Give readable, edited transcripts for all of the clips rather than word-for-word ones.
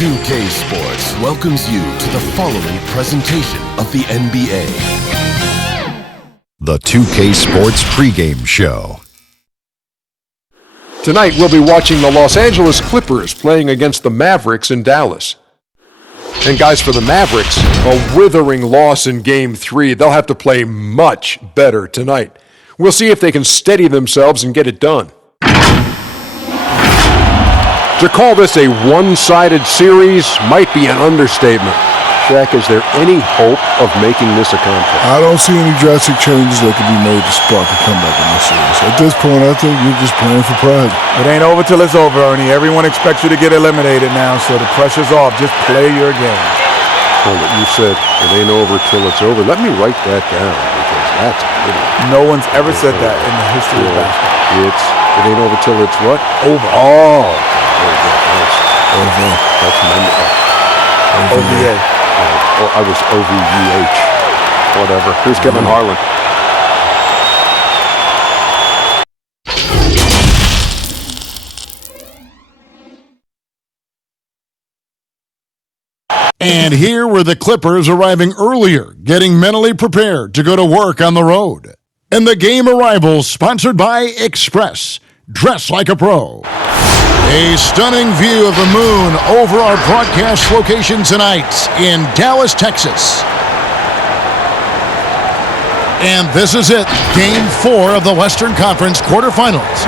2K Sports welcomes you to the following presentation of the NBA. The 2K Sports pregame show. Tonight we'll be watching the Los Angeles Clippers playing against the Mavericks in Dallas. And guys, for the Mavericks, a withering loss in Game 3. They'll have to play much better tonight. We'll see if they can steady themselves and get it done. To call this a one-sided series might be an understatement. Shaq, is there any hope of making this a contest? I don't see any drastic changes that could be made to spark a comeback in this series. At this point, I think you're just playing for pride. It ain't over till it's over, Ernie. Everyone expects you to get eliminated now, so the pressure's off. Just play your game. Hold it. You said it ain't over till it's over. Let me write that down, because that's a good one. No one's ever said that in the history of basketball. It ain't over till it's what? Over. Oh. Very good. Nice. Over. That's memorable. OVA. Oh, I was OVUH. Whatever. Here's Kevin Harlan. And here were the Clippers arriving earlier, getting mentally prepared to go to work on the road. And the game arrival sponsored by Express. Dress like a pro. A stunning view of the moon over our broadcast location tonight in Dallas, Texas. And this is it, Game 4 of the Western Conference quarterfinals.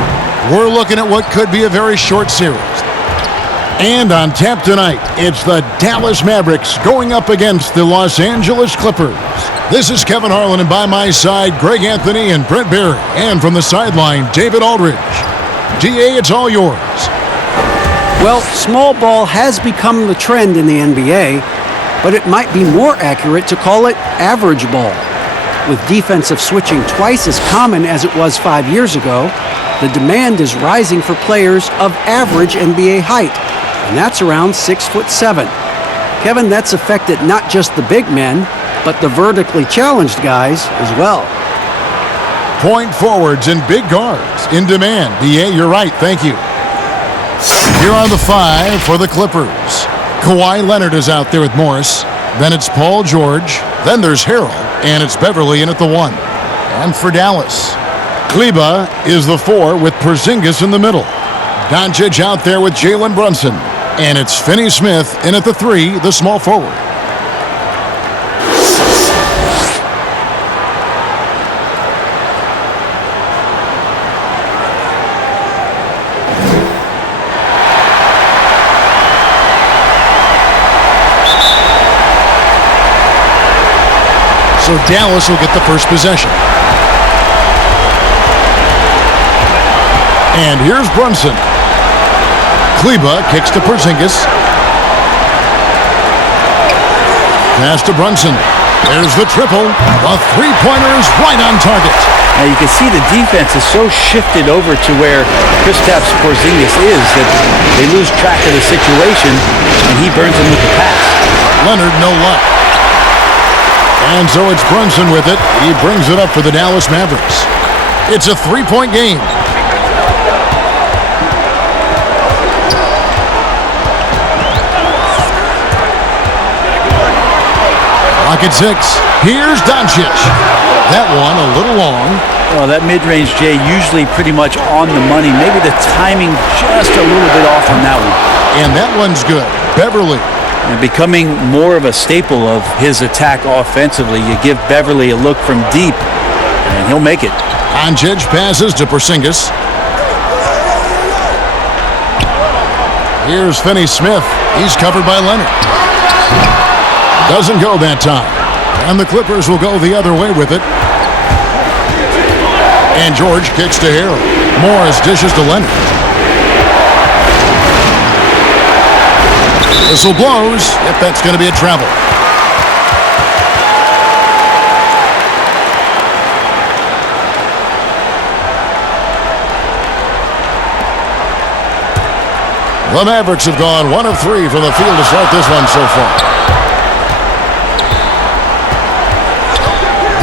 We're looking at what could be a very short series. And on tap tonight, it's the Dallas Mavericks going up against the Los Angeles Clippers. This is Kevin Harlan, and by my side, Greg Anthony and Brent Barry. And from the sideline, David Aldridge. DA, it's all yours. Well, small ball has become the trend in the NBA, but it might be more accurate to call it average ball. With defensive switching twice as common as it was 5 years ago, the demand is rising for players of average NBA height, and that's around 6'7". Kevin, that's affected not just the big men, but the vertically challenged guys as well. Point forwards and big guards in demand. DA, you're right. Thank you. Here are the 5 for the Clippers. Kawhi Leonard is out there with Morris. Then it's Paul George. Then there's Harrell. And it's Beverly in at the 1. And for Dallas, Kleba is the 4 with Porzingis in the middle. Doncic out there with Jalen Brunson. And it's Finney Smith in at the 3, the small forward. So Dallas will get the first possession. And here's Brunson. Kleba kicks to Porzingis. Pass to Brunson. There's the triple. A three-pointer is right on target. Now you can see the defense is so shifted over to where Kristaps Porzingis is that they lose track of the situation, and he burns them with the pass. Leonard, no luck. And so it's Brunson with it. He brings it up for the Dallas Mavericks. It's a three-point game. Clock at 6. Here's Doncic. That one a little long. Well, that mid-range, Jay, usually pretty much on the money. Maybe the timing just a little bit off on that one. And that one's good. Beverly. And becoming more of a staple of his attack offensively. You give Beverly a look from deep, and he'll make it. Doncic passes to Porzingis. Here's Finney Smith. He's covered by Leonard. Doesn't go that time. And the Clippers will go the other way with it. And George kicks to Harrell. Morris dishes to Leonard. Whistle blows. Yep, that's going to be a travel. The Mavericks have gone 1 of 3 from the field to start this one so far.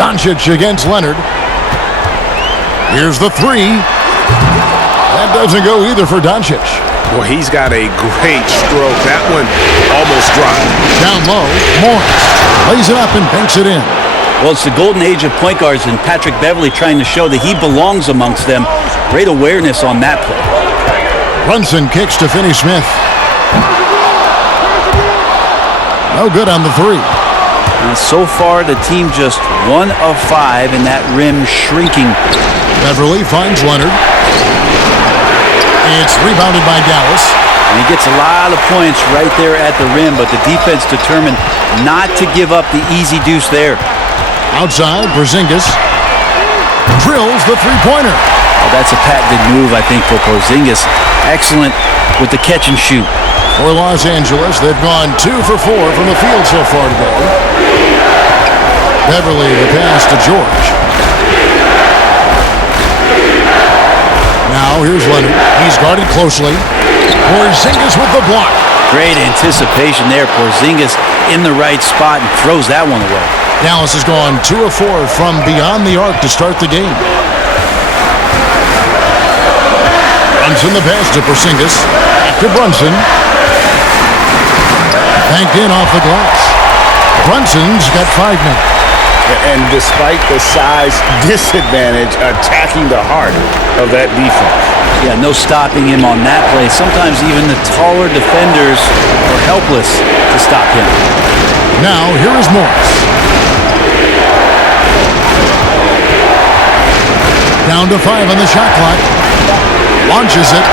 Doncic against Leonard. Here's the 3. That doesn't go either for Doncic. Well, he's got a great stroke. That one almost dropped. Down low, Morris lays it up and banks it in. Well, it's the golden age of point guards, and Patrick Beverley trying to show that he belongs amongst them. Great awareness on that play. Brunson kicks to Finney Smith. No good on the three. And so far, the team just 1 of 5, and that rim shrinking. Beverley finds Leonard. It's rebounded by Dallas. And he gets a lot of points right there at the rim, but the defense determined not to give up the easy deuce there. Outside, Porzingis drills the three-pointer. Well, that's a patented move, I think, for Porzingis. Excellent with the catch and shoot. For Los Angeles, they've gone 2 for 4 from the field so far today. Beverley, the pass to George. Now here's Leonard. He's guarded closely. Porzingis with the block. Great anticipation there. Porzingis in the right spot and throws that one away. Dallas has gone 2 of 4 from beyond the arc to start the game. Brunson the pass to Porzingis. Back to Brunson. Banked in off the glass. Brunson's got 5 men. And despite the size disadvantage, attacking the heart of that defense. Yeah, no stopping him on that play. Sometimes even the taller defenders are helpless to stop him. Now, here is Morris. Down to 5 on the shot clock. Launches it.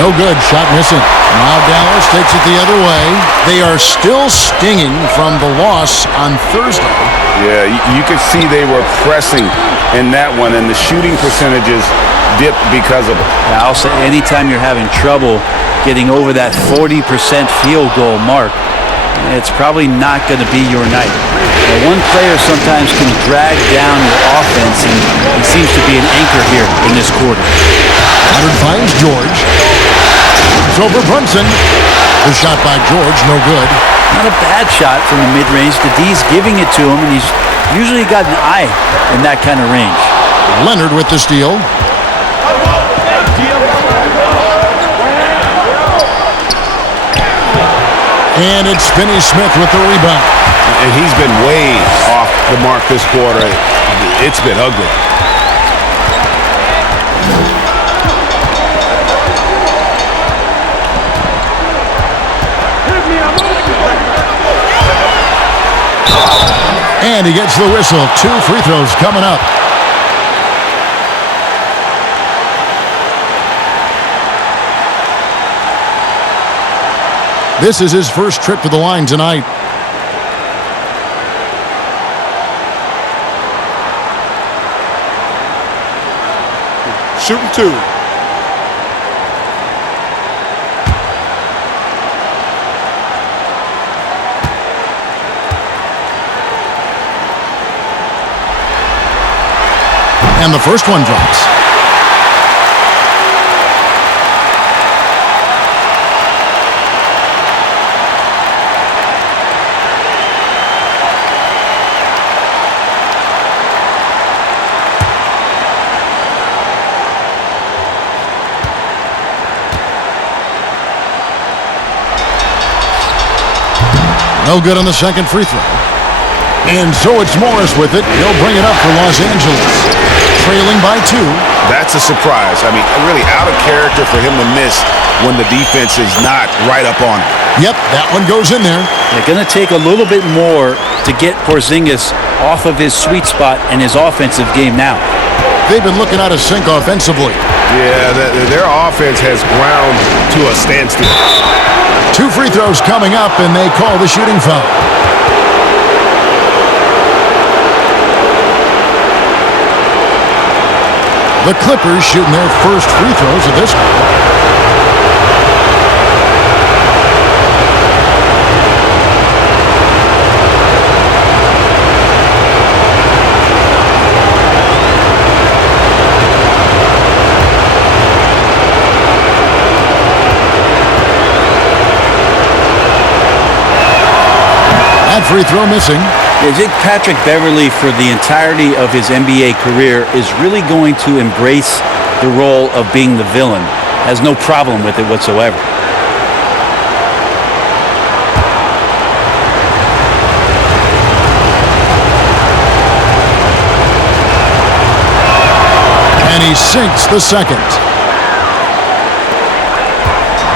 No good. Shot missing. Now Dallas takes it the other way. They are still stinging from the loss on Thursday. Yeah, you could see they were pressing in that one, and the shooting percentages dipped because of it. Now, I'll say anytime you're having trouble getting over that 40% field goal mark, it's probably not going to be your night. Now, one player sometimes can drag down your offense, and he seems to be an anchor here in this quarter. Leonard finds George. It's over Brunson. The shot by George, no good. Not a bad shot from the mid-range. The D's giving it to him, and he's usually got an eye in that kind of range. Leonard with the steal. And it's Finney Smith with the rebound. And he's been way off the mark this quarter. It's been ugly. And he gets the whistle. 2 free throws coming up. This is his first trip to the line tonight. Shooting 2. And the first one drops. No good on the second free throw. And so it's Morris with it. He'll bring it up for Los Angeles. Trailing by 2. That's a surprise. I mean, really out of character for him to miss when the defense is not right up on him. Yep, that one goes in there. They're going to take a little bit more to get Porzingis off of his sweet spot and his offensive game now. They've been looking out of sync offensively. Yeah, their offense has ground to a standstill. 2 free throws coming up, and they call the shooting foul. The Clippers shooting their first free throws of this quarter. That free throw missing. I think Patrick Beverley, for the entirety of his NBA career, is really going to embrace the role of being the villain. has no problem with it whatsoever. And he sinks the second.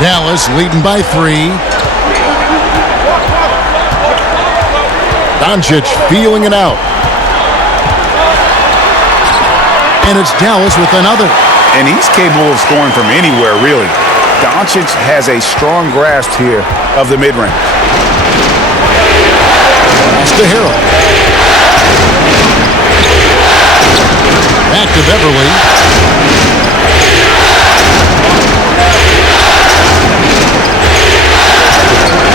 Dallas leading by 3. Doncic feeling it out. And it's Dallas with another. And he's capable of scoring from anywhere, really. Doncic has a strong grasp here of the mid-range. Pass to Harrell. Back to Beverly.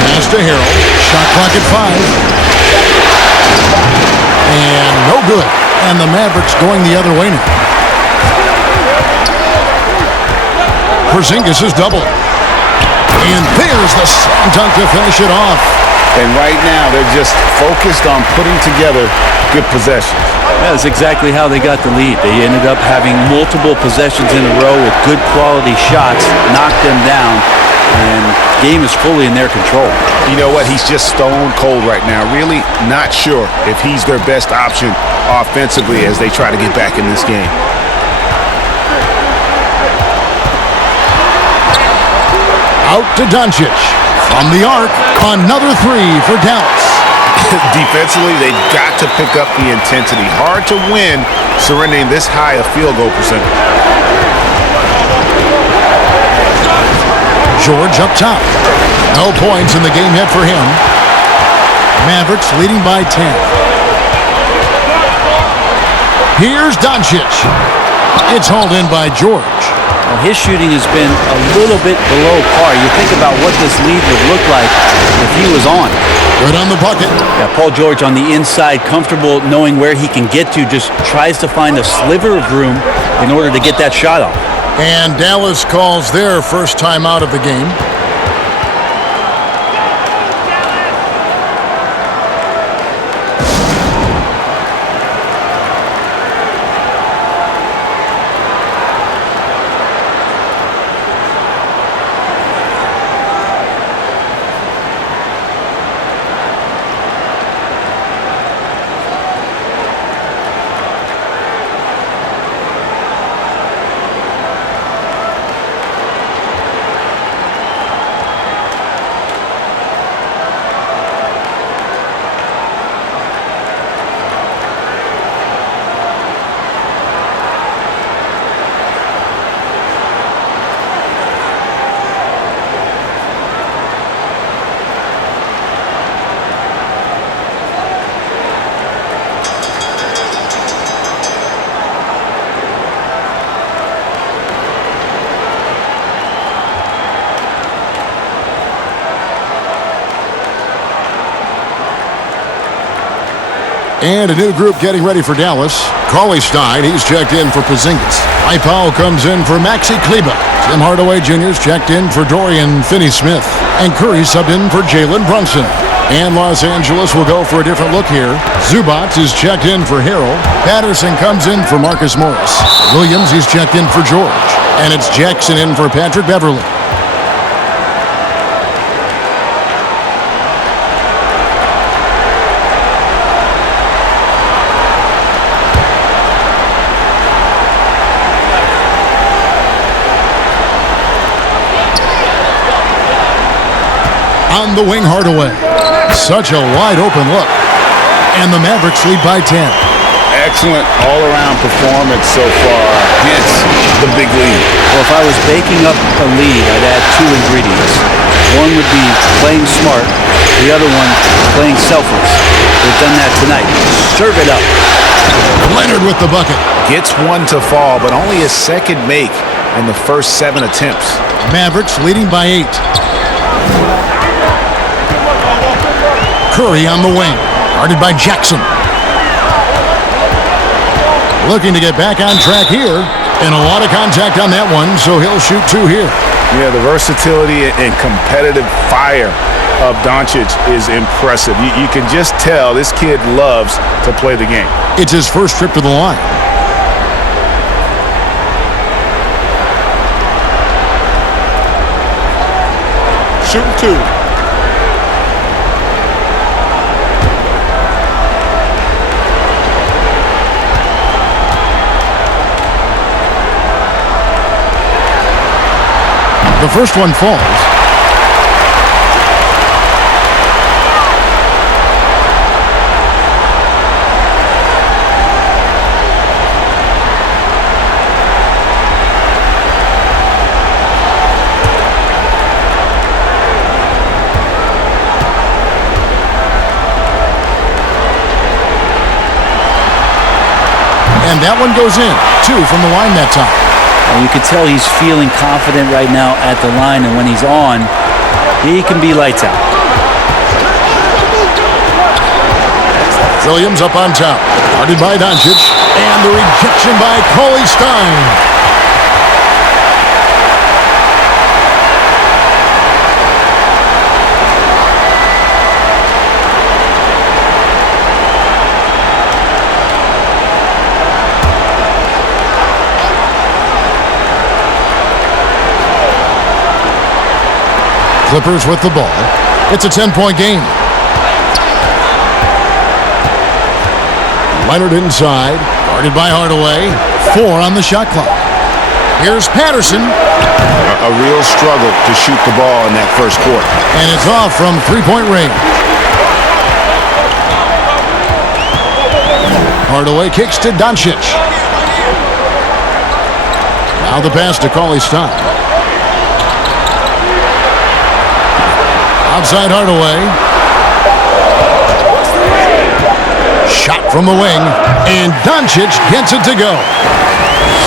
Pass to Harrell. Shot clock at 5. And no good. And the Mavericks going the other way now. Porzingis is doubled. And there's the slam dunk to finish it off. And right now, they're just focused on putting together good possessions. That's exactly how they got the lead. They ended up having multiple possessions in a row with good quality shots, knocked them down, and the game is fully in their control. You know what? He's just stone cold right now. Really not sure if he's their best option offensively as they try to get back in this game. Out to Doncic. From the arc, another 3 for Dallas. Defensively, they've got to pick up the intensity. Hard to win surrendering this high a field goal percentage. George up top. No points in the game yet for him. Mavericks leading by 10. Here's Doncic. It's hauled in by George. Well, his shooting has been a little bit below par. You think about what this lead would look like if he was on. Good on the bucket. Yeah, Paul George on the inside, comfortable knowing where he can get to, just tries to find a sliver of room in order to get that shot off. And Dallas calls their first time out of the game. And a new group getting ready for Dallas. Cauley Stein, he's checked in for Porzingis. Mike Powell comes in for Maxi Kleber. Tim Hardaway Jr.'s checked in for Dorian Finney-Smith. And Curry subbed in for Jalen Brunson. And Los Angeles will go for a different look here. Zubac is checked in for Harrell. Patterson comes in for Marcus Morris. Williams, he's checked in for George. And it's Jackson in for Patrick Beverly. On the wing, Hardaway. Such a wide open look. And the Mavericks lead by 10. Excellent all-around performance so far. Hence the big lead. Well, if I was baking up a lead, I'd add 2 ingredients. One would be playing smart. The other one, playing selfless. They've done that tonight. Serve it up. Leonard with the bucket. Gets one to fall, but only a second make in the first 7 attempts. Mavericks leading by 8. Curry on the wing, guarded by Jackson. Looking to get back on track here, and a lot of contact on that one, so he'll shoot 2 here. Yeah, the versatility and competitive fire of Doncic is impressive. You can just tell this kid loves to play the game. It's his first trip to the line. shooting 2. The first one falls. And that one goes in. 2 from the line that time. You can tell he's feeling confident right now at the line, and when he's on, he can be lights out. Williams up on top. Guarded by Doncic. And the rejection by Cauley Stein. Clippers with the ball. It's a 10-point game. Leonard inside. Guarded by Hardaway. 4 on the shot clock. Here's Patterson. A real struggle to shoot the ball in that first quarter. And it's off from three-point range. Hardaway kicks to Doncic. Now the pass to Cauley Stein. Outside Hardaway. Shot from the wing. And Doncic gets it to go.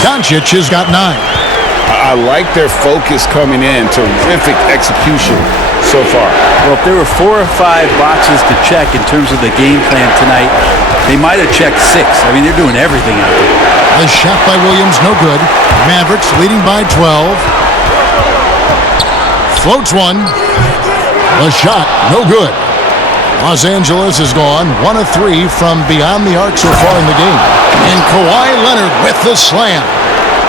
Doncic has got 9. I like their focus coming in. Terrific execution so far. Well, if there were 4 or 5 boxes to check in terms of the game plan tonight, they might have checked 6. I mean, they're doing everything out there. A shot by Williams, no good. Mavericks leading by 12. Floats one. A shot, no good. Los Angeles has gone 1 of 3 from beyond the arc so far in the game. And Kawhi Leonard with the slam.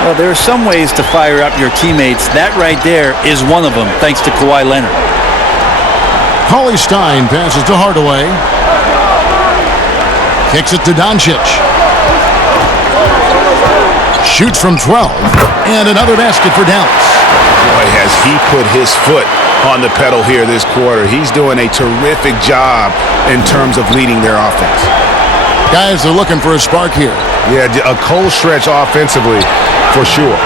Well, there are some ways to fire up your teammates. That right there is one of them, thanks to Kawhi Leonard. Cauley Stein passes to Hardaway. Kicks it to Doncic. Shoots from 12. And another basket for Dallas. Boy, has he put his foot on the pedal here this quarter. He's doing a terrific job in terms of leading their offense. Guys are looking for a spark here. Yeah, a cold stretch offensively for sure.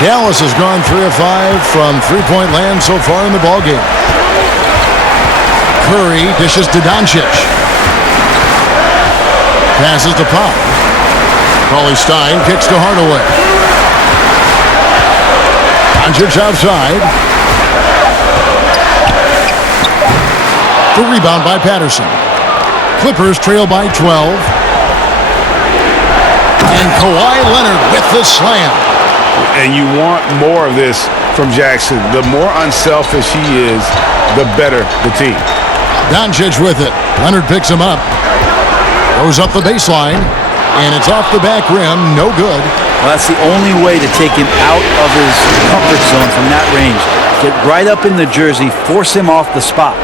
Dallas has gone 3 of 5 from three-point land so far in the ballgame. Curry dishes to Doncic. Passes to Pop. Cauley Stein kicks to Hardaway. Doncic outside. The rebound by Patterson. Clippers trail by 12. And Kawhi Leonard with the slam. And you want more of this from Jackson. The more unselfish he is, the better the team. Doncic with it. Leonard picks him up. Goes up the baseline. And it's off the back rim. No good. Well, that's the only way to take him out of his comfort zone from that range. Get right up in the jersey, force him off the spot.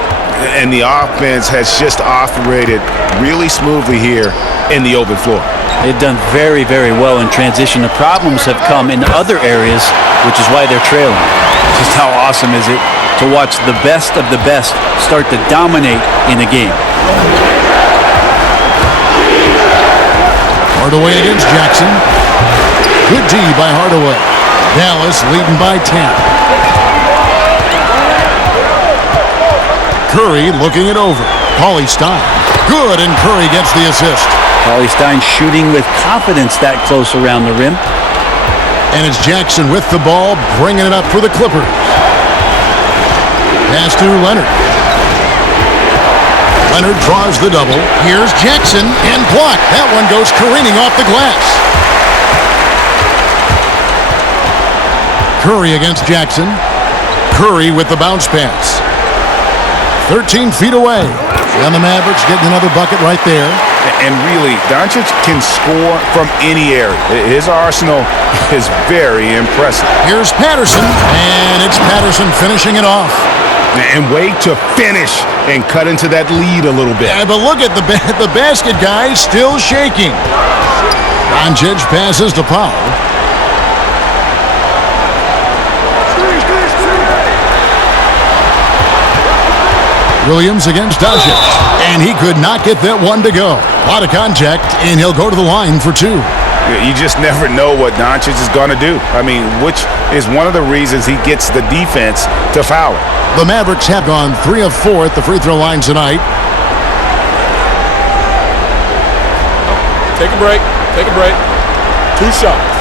And the offense has just operated really smoothly here in the open floor. They've done very, very well in transition. The problems have come in other areas, which is why they're trailing. Just how awesome is it to watch the best of the best start to dominate in a game. Hardaway against Jackson. Good D by Hardaway. Dallas leading by 10. Curry looking it over. Cauley Stein. Good, and Curry gets the assist. Cauley Stein shooting with confidence that close around the rim. And it's Jackson with the ball, bringing it up for the Clippers. Pass to Leonard. Leonard draws the double. Here's Jackson, and blocked. That one goes careening off the glass. Curry against Jackson. Curry with the bounce pass. 13 feet away. And the Mavericks getting another bucket right there. And really, Doncic can score from any area. His arsenal is very impressive. Here's Patterson, and it's Patterson finishing it off. And way to finish and cut into that lead a little bit. Yeah, but look at the basket guy still shaking. Doncic passes to Powell. Williams against Doncic, and he could not get that one to go. A lot of contact, and he'll go to the line for two. You just never know what Doncic is going to do. I mean, which is one of the reasons he gets the defense to foul him. The Mavericks have gone 3 of 4 at the free throw line tonight. Take a break. Take a break. 2 shots.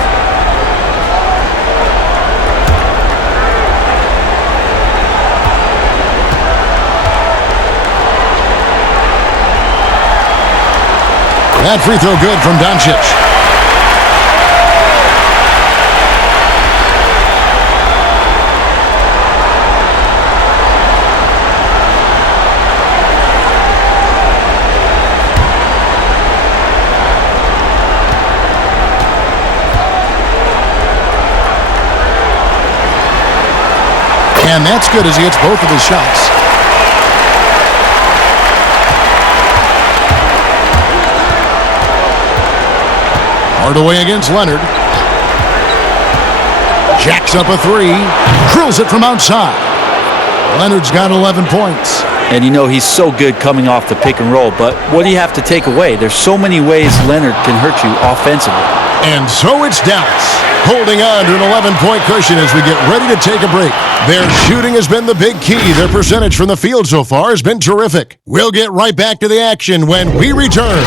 That free throw good from Doncic. And that's good as he hits both of his shots. Hardaway against Leonard. Jacks up a three. Drills it from outside. Leonard's got 11 points. And you know he's so good coming off the pick and roll, but what do you have to take away? There's so many ways Leonard can hurt you offensively. And so it's Dallas, holding on to an 11-point cushion as we get ready to take a break. Their shooting has been the big key. Their percentage from the field so far has been terrific. We'll get right back to the action when we return.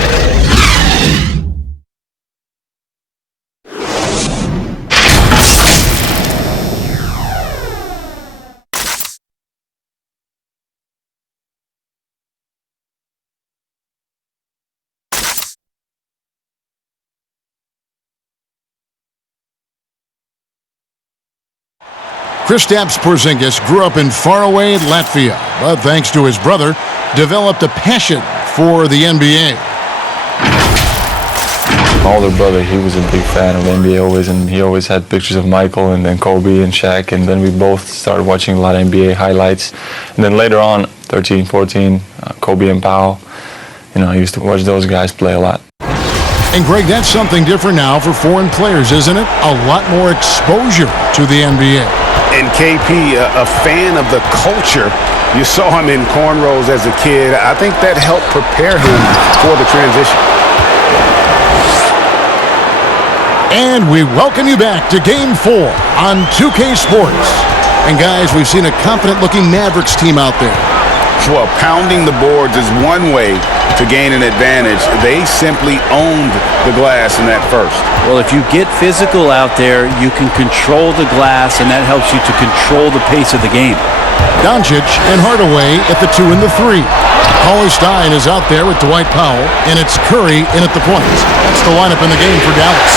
Kristaps Porzingis grew up in faraway Latvia, but thanks to his brother, developed a passion for the NBA. My older brother, he was a big fan of NBA always, and he always had pictures of Michael and then Kobe and Shaq, and then we both started watching a lot of NBA highlights. And then later on, 13, 14, Kobe and Powell, you know, I used to watch those guys play a lot. And Greg, that's something different now for foreign players, isn't it? A lot more exposure to the NBA. And KP, a fan of the culture. You saw him in cornrows as a kid. I think that helped prepare him for the transition. And we welcome you back to Game 4 on 2K Sports. And guys, we've seen a confident-looking Mavericks team out there. Well, pounding the boards is one way to gain an advantage. They simply owned the glass in that first. Well, if you get physical out there, you can control the glass, and that helps you to control the pace of the game. Doncic and Hardaway at the 2 and the 3. Cauley-Stein is out there with Dwight Powell, and it's Curry in at the point. That's the lineup in the game for Dallas.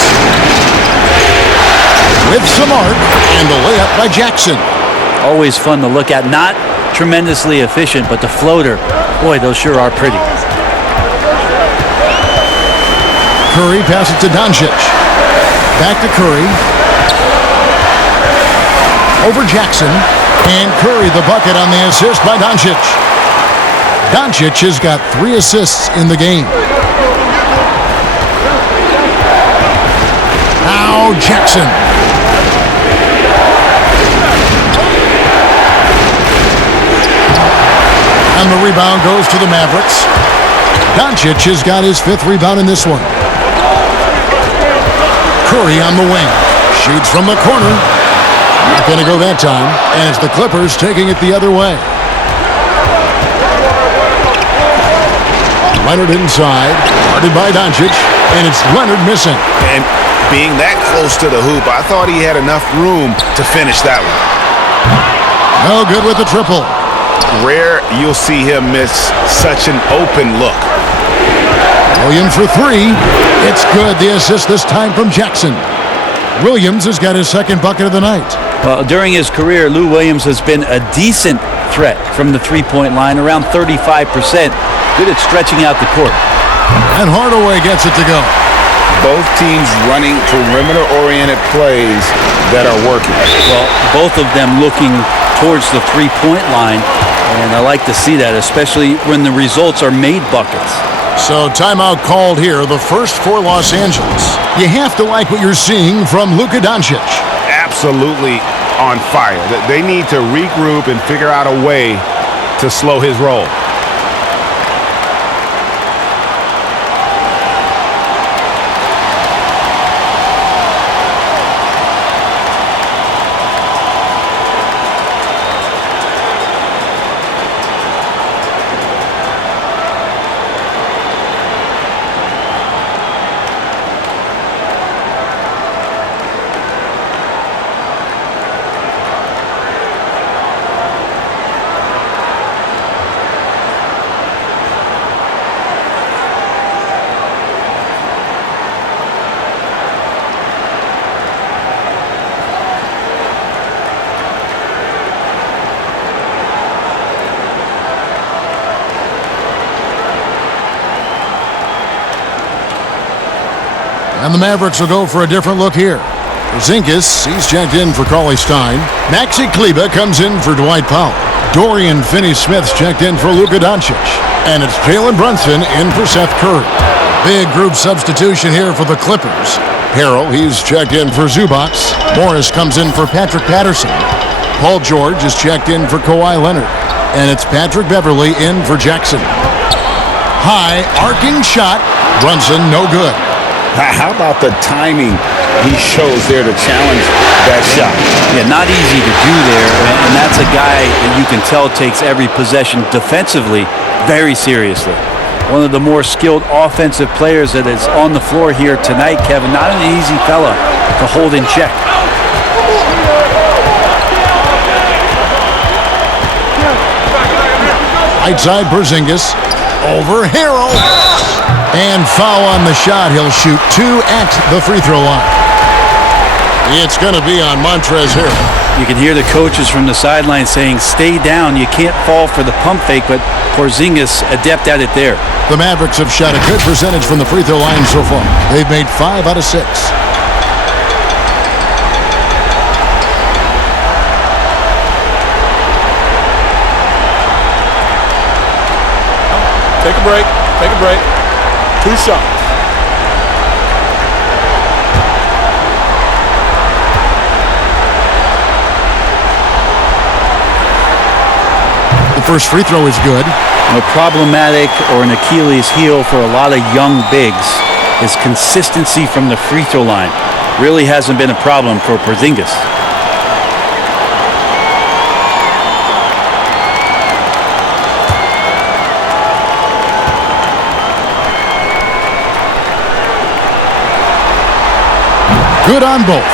With some arc, and the layup by Jackson. Always fun to look at. Not tremendously efficient, but the floater, boy, those sure are pretty. Curry passes to Doncic. Back to Curry. Over Jackson. And Curry the bucket on the assist by Doncic. Doncic has got 3 assists in the game. Now Jackson. And the rebound goes to the Mavericks. Doncic has got his 5th rebound in this one. Curry on the wing. Shoots from the corner. Not going to go that time. And it's the Clippers taking it the other way. Leonard inside. Guarded by Doncic. And it's Leonard missing. And being that close to the hoop, I thought he had enough room to finish that one. No good with the triple. Rare you'll see him miss such an open look. Williams for 3. It's good. The assist this time from Jackson. Williams has got his 2nd bucket of the night. Well, during his career, Lou Williams has been a decent threat from the three-point line, around 35%. Good at stretching out the court. And Hardaway gets it to go. Both teams running perimeter-oriented plays that are working. Well, both of them looking towards the three-point line, and I like to see that, especially when the results are made buckets. So timeout called here, the first for Los Angeles. You have to like what you're seeing from Luka Doncic. Absolutely on fire. They need to regroup and figure out a way to slow his roll. And the Mavericks will go for a different look here. Porzingis, he's checked in for Cauley-Stein. Maxi Kleber comes in for Dwight Powell. Dorian Finney-Smith's checked in for Luka Doncic. And it's Jalen Brunson in for Seth Curry. Big group substitution here for the Clippers. Harrell, he's checked in for Zubac. Morris comes in for Patrick Patterson. Paul George is checked in for Kawhi Leonard. And it's Patrick Beverley in for Jackson. High arcing shot. Brunson no good. How about the timing he shows there to challenge that shot? Yeah, not easy to do there, and that's a guy that you can tell takes every possession defensively very seriously. One of the more skilled offensive players that is on the floor here tonight, Kevin. Not an easy fella to hold in check. Right side Porzingis. Over Harrell. And foul on the shot. He'll shoot 2 at the free throw line. It's going to be on Montrezl Harrell. You can hear the coaches from the sideline saying, stay down. You can't fall for the pump fake, but Porzingis adept at it there. The Mavericks have shot a good percentage from the free throw line so far. They've made 5 out of 6. Take a break. Take a break. 2 shots. The first free throw is good. A problematic or an Achilles heel for a lot of young bigs is consistency from the free throw line. Really hasn't been a problem for Porzingis. Good on both.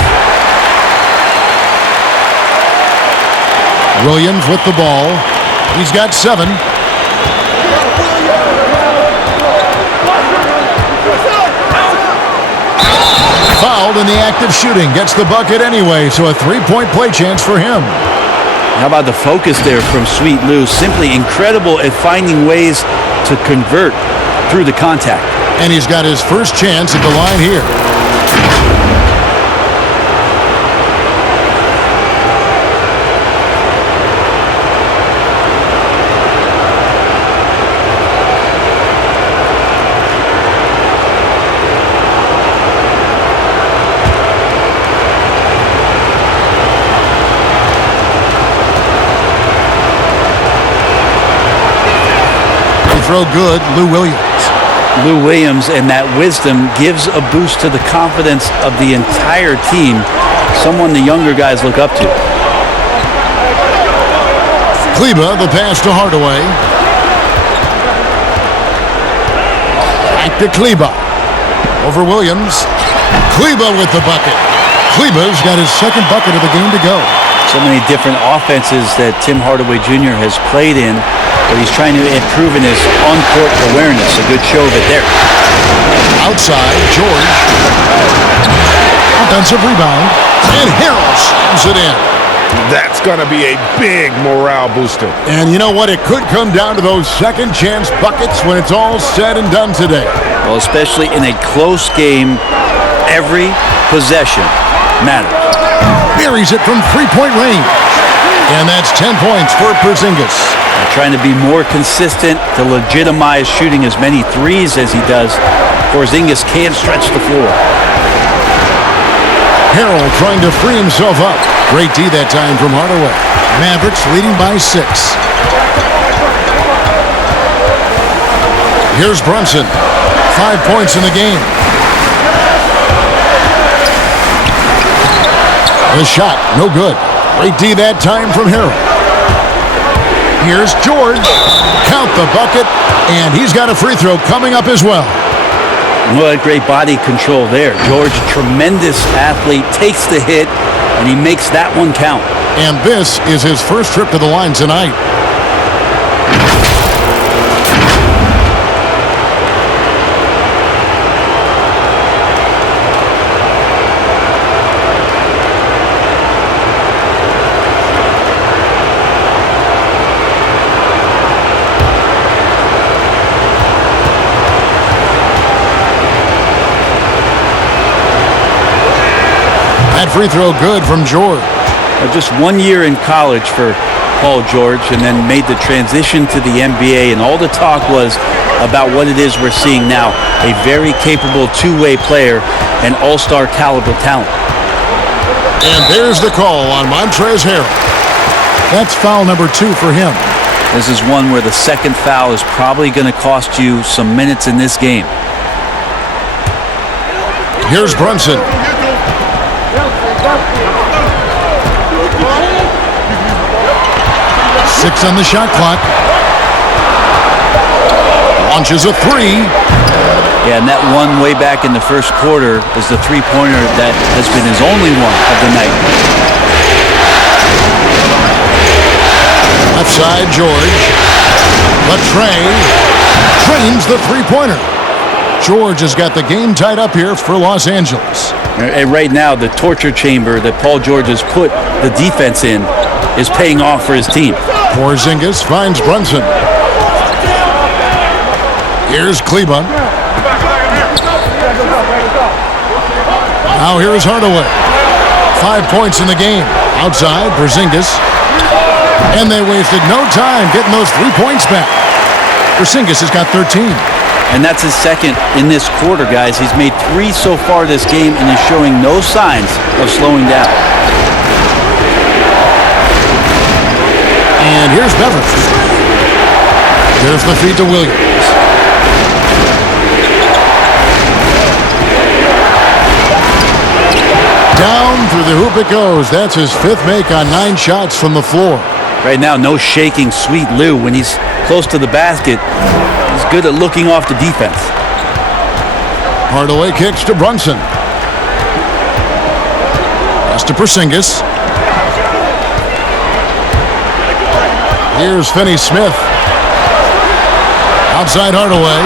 Williams with the ball. He's got 7. Fouled in the act of shooting. Gets the bucket anyway, so a 3-point play chance for him. How about the focus there from Sweet Lou? Simply incredible at finding ways to convert through the contact. And he's got his first chance at the line here. Throw good, Lou Williams. Lou Williams and that wisdom gives a boost to the confidence of the entire team, someone the younger guys look up to. Kleber, the pass to Hardaway. Back to Kleber. Over Williams. Kleber with the bucket. Kleber's got his second bucket of the game to go. So many different offenses that Tim Hardaway Jr. has played in, but he's trying to improve in his on-court awareness. A good show of it there. Outside, George. Offensive rebound. And Harrell slams it in. That's going to be a big morale booster. And you know what? It could come down to those second chance buckets when it's all said and done today. Well, especially in a close game, every possession matters. Buries it from three-point range. And that's 10 points for Porzingis. Trying to be more consistent to legitimize shooting as many threes as he does. Porzingis can't stretch the floor. Harrell trying to free himself up. Great D that time from Hardaway. Mavericks leading by 6. Here's Brunson. 5 points in the game. The shot, no good. Great D that time from Harrell. Here's George. Count the bucket, and he's got a free throw coming up as well. What great body control there. George, tremendous athlete, takes the hit, and he makes that one count. And this is his first trip to the line tonight. That free throw good from George. Just 1 year in college for Paul George, and then made the transition to the NBA, and all the talk was about what it is we're seeing now. A very capable two-way player and all-star caliber talent. And there's the call on Montrezl Harrell. That's foul number 2 for him. This is one where the second foul is probably going to cost you some minutes in this game. Here's Brunson. 6 on the shot clock. Launches a 3. Yeah, and that one way back in the first quarter is the three-pointer that has been his only one of the night. Left side, George. Latrey trains the three-pointer. George has got the game tied up here for Los Angeles. And right now, the torture chamber that Paul George has put the defense in is paying off for his team. Porzingis finds Brunson. Here's Kleba. Now here's Hardaway. 5 points in the game. Outside, Porzingis. And they wasted no time getting those 3 points back. Porzingis has got 13. And that's his second in this quarter, guys. He's made 3 so far this game and is showing no signs of slowing down. And here's Mavericks. There's the feed to Williams. Down through the hoop it goes. That's his 5th make on 9 shots from the floor. Right now, no shaking Sweet Lou. When he's close to the basket, he's good at looking off the defense. Hardaway kicks to Brunson. Pass to Porzingis. Here's Finney-Smith. Outside Hardaway.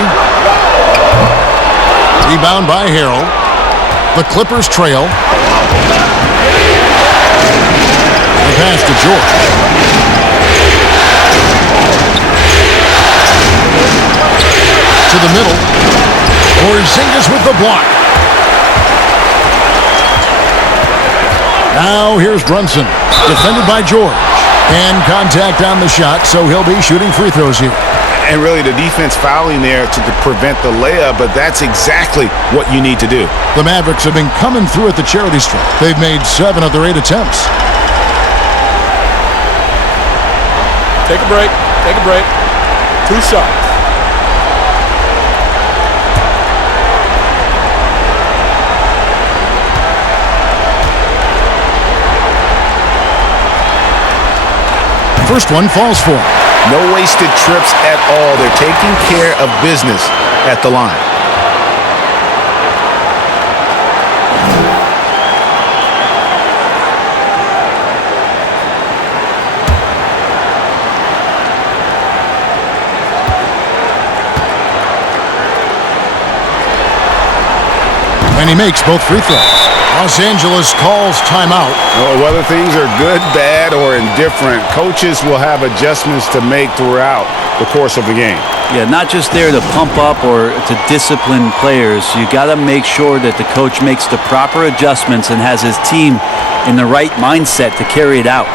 Rebound by Harrell. The Clippers trail. The pass to George. To the middle. Porzingis with the block. Now here's Brunson. Defended by George. And contact on the shot, so he'll be shooting free throws here. And really the defense fouling there to prevent the layup, but that's exactly what you need to do. The Mavericks have been coming through at the charity stripe. They've made 7 of their 8 attempts. Take a break. Take a break. 2 shots. First one falls for him. No wasted trips at all. They're taking care of business at the line. And he makes both free throws. Los Angeles calls timeout. Well, whether things are good, bad, or indifferent, coaches will have adjustments to make throughout the course of the game. Yeah, not just there to pump up or to discipline players. You got to make sure that the coach makes the proper adjustments and has his team in the right mindset to carry it out.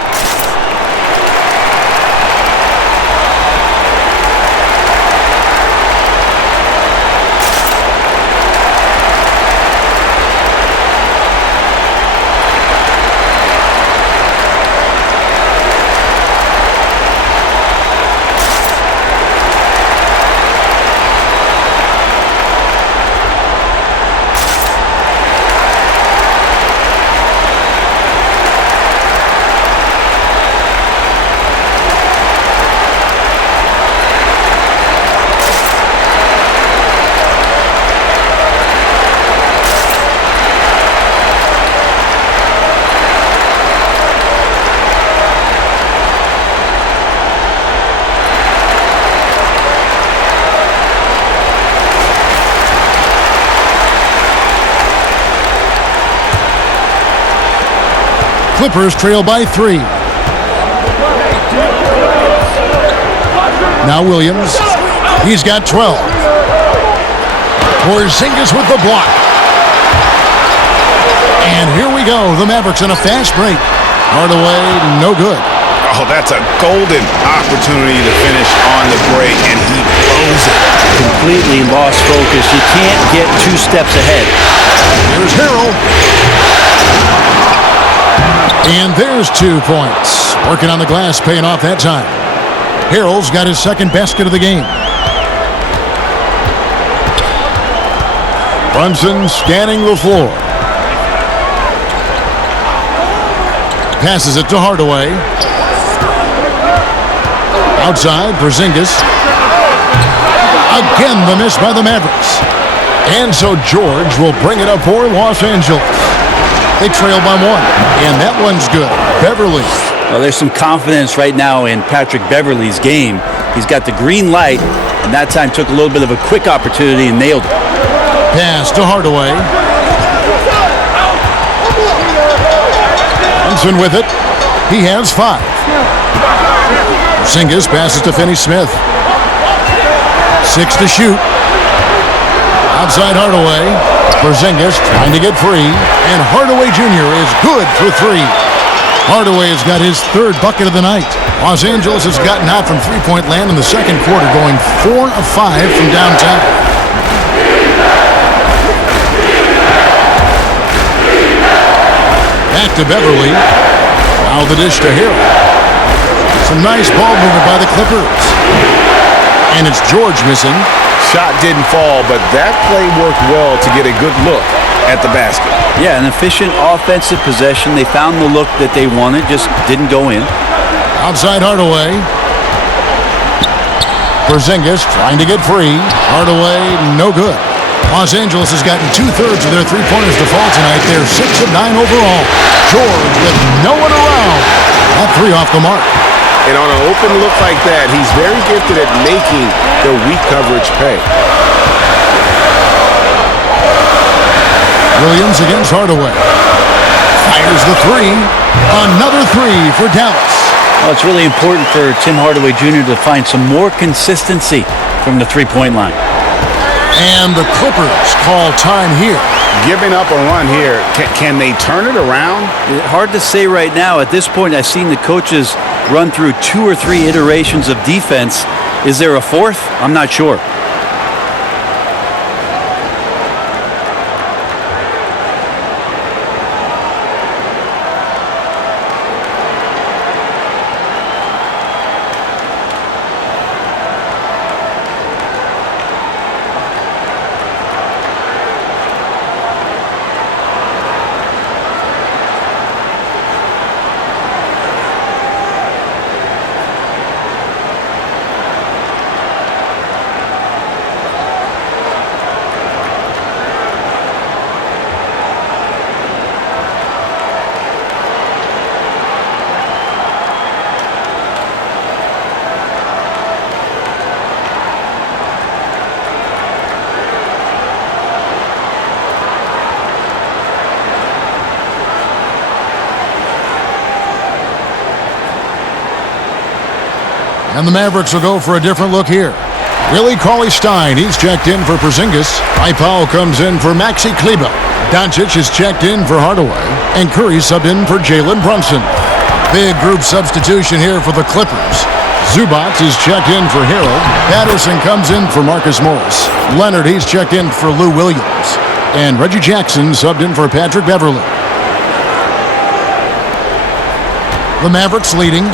Clippers trail by 3. Now Williams. He's got 12. Porzingis with the block. And here we go. The Mavericks in a fast break. Hardaway, no good. Oh, that's a golden opportunity to finish on the break, and he blows it. Completely lost focus. You can't get 2 steps ahead. Here's Harrell. And there's 2 points. Working on the glass, paying off that time. Harrell's got his second basket of the game. Brunson scanning the floor. Passes it to Hardaway. Outside, Porzingis. Again, the miss by the Mavericks. And so George will bring it up for Los Angeles. They trail by 1, and that one's good. Beverly. Well, there's some confidence right now in Patrick Beverly's game. He's got the green light, and that time took a little bit of a quick opportunity and nailed it. Pass to Hardaway. Brunson with it. He has 5. Porzingis passes to Finney-Smith. 6 to shoot. Outside Hardaway. Porzingis trying to get free. And Hardaway Jr. is good for 3. Hardaway has got his 3rd bucket of the night. Los Angeles has gotten out from three-point land in the second quarter, going 4 of 5 from downtown. Back to Beverly. Now the dish to Harrell. Some nice ball movement by the Clippers. And it's George missing. Shot didn't fall, but that play worked well to get a good look at the basket. Yeah, an efficient offensive possession. They found the look that they wanted, just didn't go in. Outside Hardaway. Porzingis trying to get free. Hardaway, no good. Los Angeles has gotten 2/3 of their three-pointers to fall tonight. They're 6 of 9 overall. George with no one around. That 3 off the mark. And on an open look like that, he's very gifted at making the weak coverage pay. Williams against Hardaway. Fires the 3. Another 3 for Dallas. Well, it's really important for Tim Hardaway Jr. to find some more consistency from the three-point line. And the Clippers call time here. Giving up a run here, can they turn it around? Hard to say right now. At this point, I've seen the coaches run through 2 or 3 iterations of defense. Is there a 4th? I'm not sure. And the Mavericks will go for a different look here. Willie Cauley-Stein, he's checked in for Porzingis. Powell comes in for Maxi Kleber. Doncic is checked in for Hardaway. And Curry subbed in for Jalen Brunson. Big group substitution here for the Clippers. Zubac is checked in for Harold. Patterson comes in for Marcus Morris. Leonard, he's checked in for Lou Williams. And Reggie Jackson subbed in for Patrick Beverley. The Mavericks leading.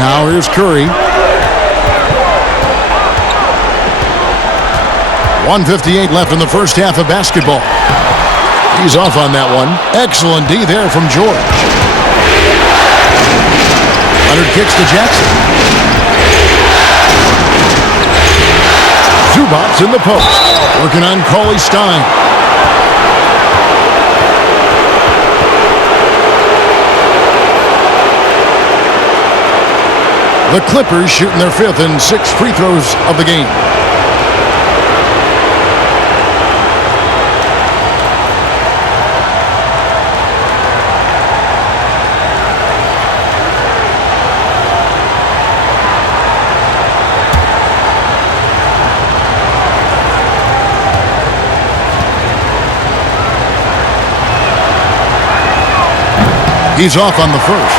Now here's Curry. 1:58 left in the first half of basketball. He's off on that one. Excellent D there from George. Leonard kicks to Jackson. Zubac's in the post. Working on Cauley-Stein. The Clippers shooting their 5th and 6th free throws of the game. He's off on the first.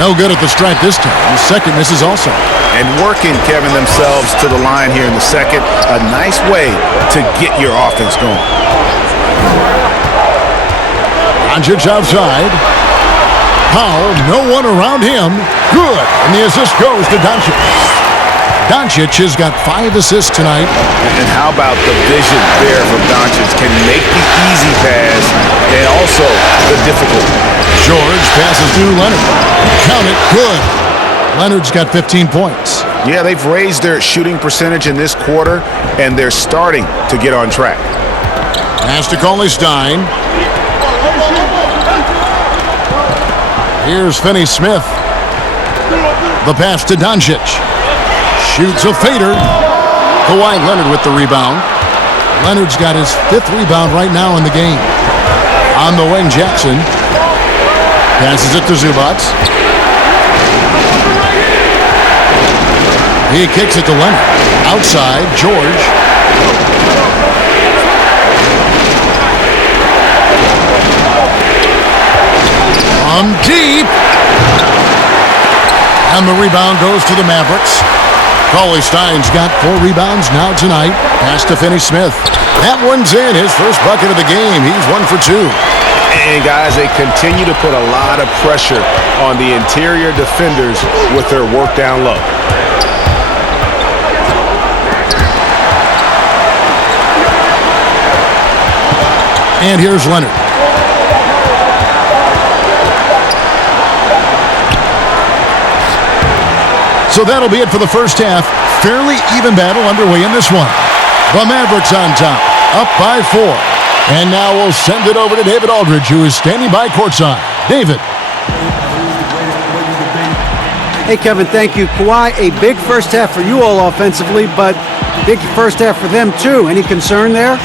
No good at the stripe this time. The second misses also. And working, Kevin, themselves to the line here in the second. A nice way to get your offense going. Doncic outside. Powell, no one around him. Good. And the assist goes to Doncic. Doncic has got 5 assists tonight. And how about the vision there from Doncic? Can make the easy pass and also the difficult. George passes to Leonard. Count it. Good. Leonard's got 15 points. Yeah, they've raised their shooting percentage in this quarter, and they're starting to get on track. Pass to Cauley-Stein. Here's Finney-Smith. The pass to Doncic. Shoots a fader. Kawhi Leonard with the rebound. Leonard's got his 5th rebound right now in the game. On the wing, Jackson. Passes it to Zubac. He kicks it to Leonard. Outside, George. From deep. And the rebound goes to the Mavericks. Cauley-Stein's got 4 rebounds now tonight. Pass to Finney-Smith. That one's in. His first bucket of the game. He's 1 for 2. And guys, they continue to put a lot of pressure on the interior defenders with their work down low. And here's Leonard. So that'll be it for the first half. Fairly even battle underway in this one. The Mavericks on top, up by 4. And now we'll send it over to David Aldridge, who is standing by courtside. David. Hey, Kevin, thank you. Kawhi, a big first half for you all offensively, but big first half for them too. Any concern there?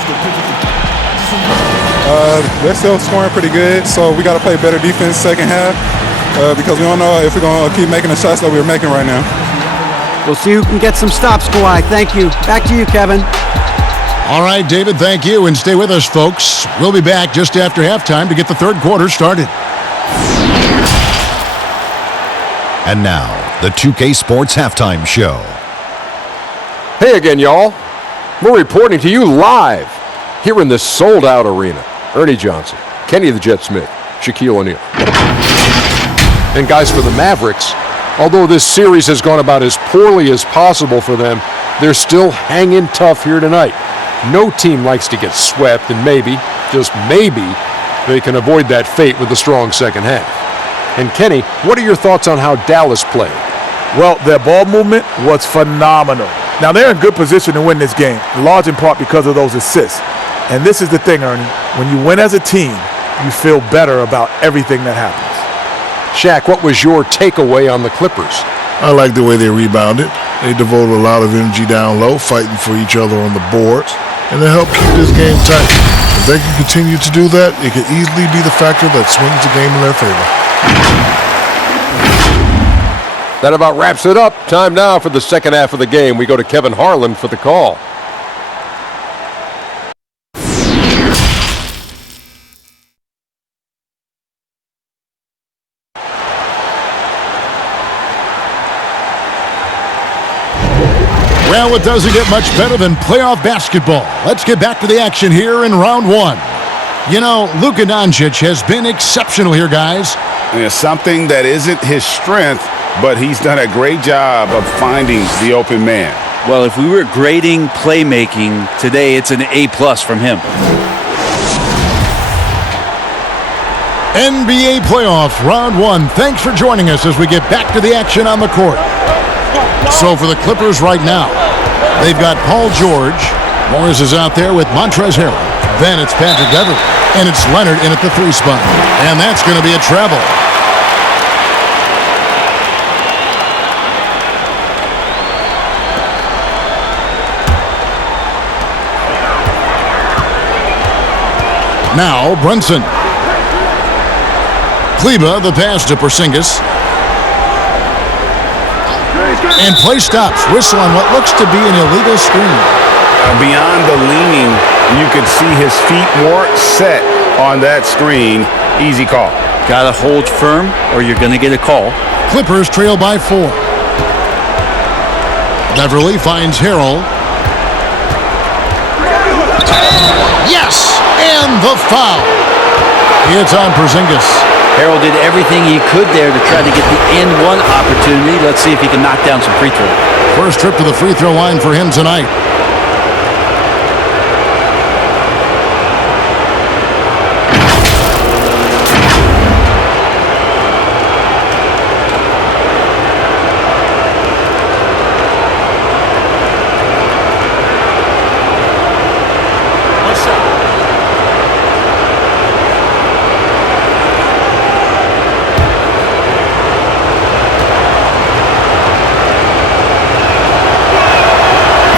They're still scoring pretty good, so we got to play better defense second half because we don't know if we're going to keep making the shots that we're making right now. We'll see who can get some stops, Kawhi. Thank you. Back to you, Kevin. All right, David, thank you, and stay with us, folks. We'll be back just after halftime to get the third quarter started. And now, the 2K Sports Halftime Show. Hey again, y'all. We're reporting to you live here in this sold-out arena. Ernie Johnson, Kenny the Jet Smith, Shaquille O'Neal. And guys, for the Mavericks, although this series has gone about as poorly as possible for them, they're still hanging tough here tonight. No team likes to get swept, and maybe, just maybe, they can avoid that fate with a strong second half. And Kenny, what are your thoughts on how Dallas played? Well, their ball movement was phenomenal. Now, they're in good position to win this game, large in part because of those assists. And this is the thing, Ernie. When you win as a team, you feel better about everything that happens. Shaq, what was your takeaway on the Clippers? I like the way they rebounded. They devoted a lot of energy down low, fighting for each other on the boards, and they helped keep this game tight. If they can continue to do that, it could easily be the factor that swings the game in their favor. That about wraps it up. Time now for the second half of the game. We go to Kevin Harlan for the call. Well, it doesn't get much better than playoff basketball. Let's get back to the action here in round one. You know, Luka Doncic has been exceptional here, guys. Yeah, something that isn't his strength, but he's done a great job of finding the open man. Well, if we were grading playmaking today, it's an A+ from him. NBA playoff round one. Thanks for joining us as we get back to the action on the court. So for the Clippers right now, they've got Paul George. Morris is out there with Montrezl Harrell. Then it's Patrick Beverley. And it's Leonard in at the 3 spot. And that's going to be a travel. Now Brunson. Kleba, the pass to Porzingis. And play stops. Whistle on what looks to be an illegal screen. Beyond the leaning, you could see his feet more set on that screen. Easy call. Got to hold firm or you're going to get a call. Clippers trail by 4. Beverley finds Harrell. Yes! And the foul. It's on Porzingis. Harrell did everything he could there to try to get the and-one opportunity. Let's see if he can knock down some free throws. First trip to the free throw line for him tonight.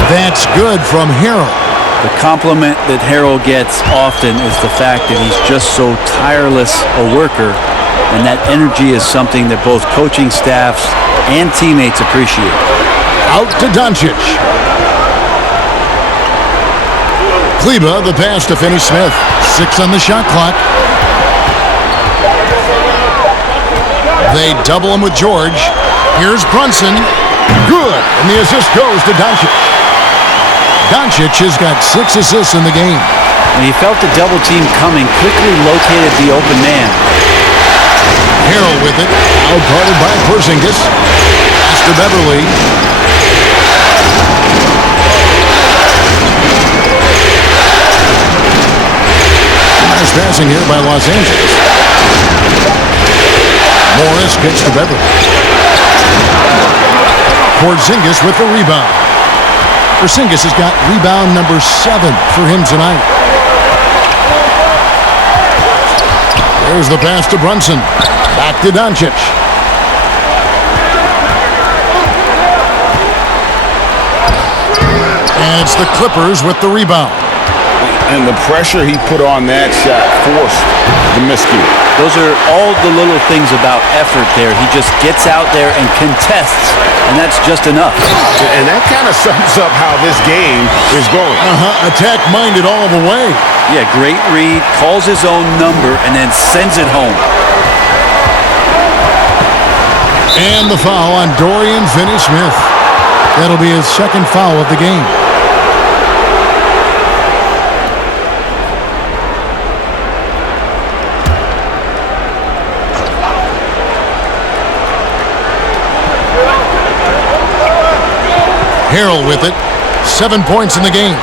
That's good from Harrell. The compliment that Harrell gets often is the fact that he's just so tireless a worker, and that energy is something that both coaching staffs and teammates appreciate. Out to Doncic. Kleba, the pass to Finney-Smith. 6 on the shot clock. They double him with George. Here's Brunson. Good. And the assist goes to Doncic. Doncic has got 6 assists in the game. When he felt the double team coming, quickly located the open man. Harrell with it. Outguarded by Porzingis. Pass to Beverley. Nice passing here by Los Angeles. Morris gets to Beverley. Porzingis with the rebound. Porzingis has got rebound number 7 for him tonight. There's the pass to Brunson. Back to Doncic. And it's the Clippers with the rebound. And the pressure he put on that shot forced the miscue. Those are all the little things about effort there. He just gets out there and contests, and that's just enough. And that kind of sums up how this game is going. Attack-minded all the way. Yeah, great read, calls his own number, and then sends it home. And the foul on Dorian Finney-Smith. That'll be his second foul of the game. Harrell with it. 7 points in the game.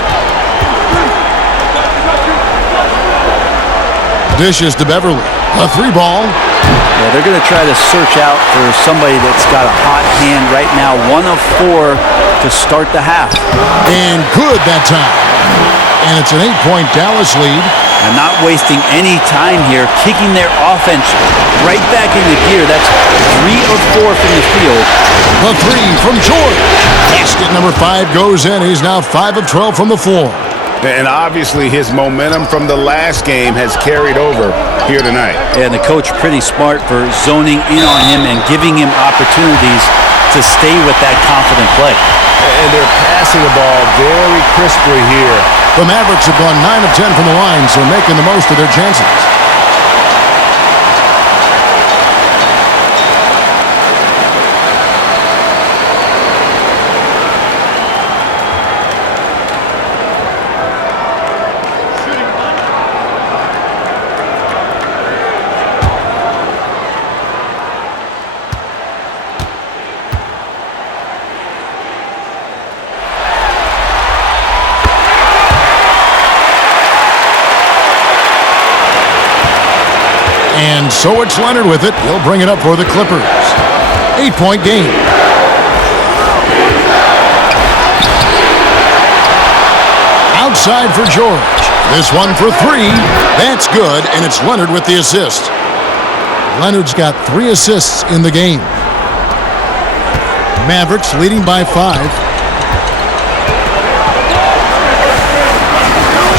Dishes to Beverley. A 3 ball. Yeah, they're going to try to search out for somebody that's got a hot hand right now. 1 of 4 to start the half. And good that time. And it's an 8-point Dallas lead. And not wasting any time here, kicking their offense right back into gear. That's 3 of 4 from the field. The 3 from George. Basket number 5 goes in. He's now 5 of 12 from the floor. And obviously his momentum from the last game has carried over here tonight. And the coach pretty smart for zoning in on him and giving him opportunities to stay with that confident play. And they're passing the ball very crisply here. The Mavericks have gone 9 of 10 from the line, so making the most of their chances. And so it's Leonard with it. He'll bring it up for the Clippers. 8-point game. Outside for George. This one for 3. That's good, and it's Leonard with the assist. Leonard's got 3 assists in the game. Mavericks leading by 5.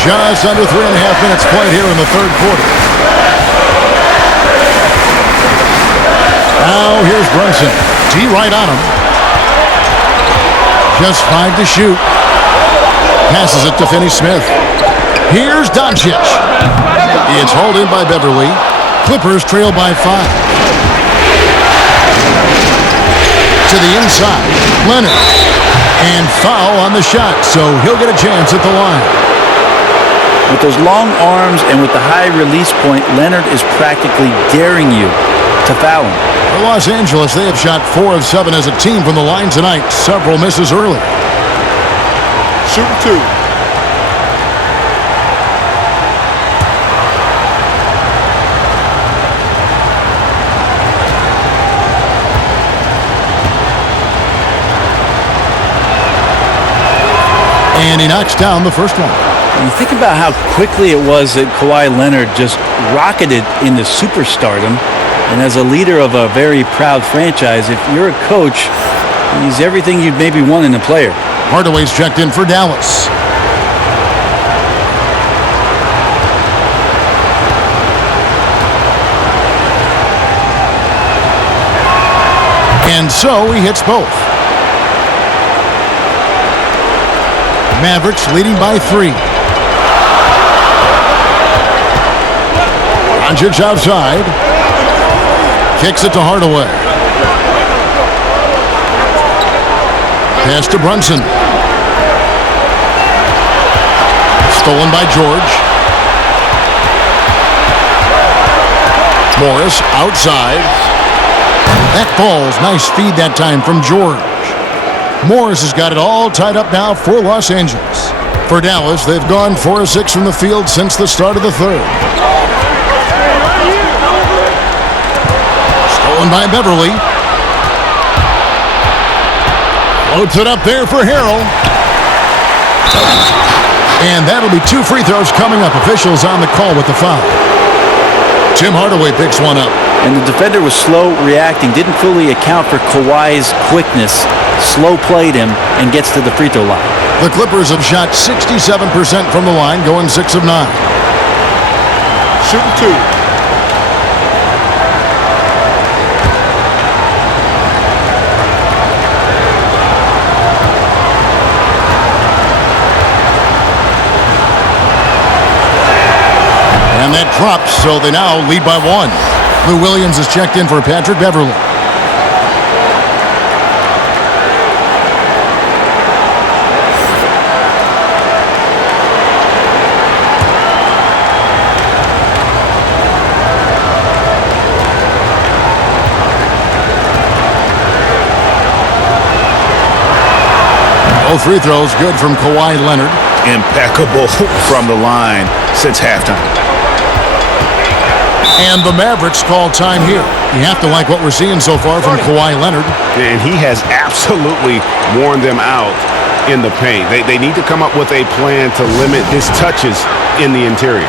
Just under 3.5 minutes played here in the third quarter. Now here's Brunson. D right on him. Just 5 to shoot. Passes it to Finney-Smith. Here's Doncic. It's hauled in by Beverly. Clippers trail by 5. To the inside. Leonard. And foul on the shot, so he'll get a chance at the line. With those long arms and with the high release point, Leonard is practically daring you to foul him. For Los Angeles, they have shot 4 of 7 as a team from the line tonight. Several misses early. Shooting 2. And he knocks down the first one. You think about how quickly it was that Kawhi Leonard just rocketed into superstardom. And as a leader of a very proud franchise, if you're a coach, he's everything you'd maybe want in a player. Hardaway's checked in for Dallas. And so he hits both. Mavericks leading by 3. Doncic outside. Kicks it to Hardaway. Pass to Brunson. Stolen by George. Morris outside. That falls. Nice feed that time from George. Morris has got it all tied up now for Los Angeles. For Dallas, they've gone 4 of 6 from the field since the start of the third. Stolen by Beverly. Floats it up there for Harrell. And that'll be 2 free throws coming up. Officials on the call with the foul. Tim Hardaway picks one up. And the defender was slow reacting, didn't fully account for Kawhi's quickness. Slow played him and gets to the free throw line. The Clippers have shot 67% from the line, going 6 of 9. Shooting 2. And that drops, so they now lead by 1. Lou Williams is checked in for Patrick Beverly. Both free throws good from Kawhi Leonard. Impeccable from the line since halftime. And the Mavericks call time here. You have to like what we're seeing so far from Kawhi Leonard. And he has absolutely worn them out in the paint. They need to come up with a plan to limit his touches in the interior.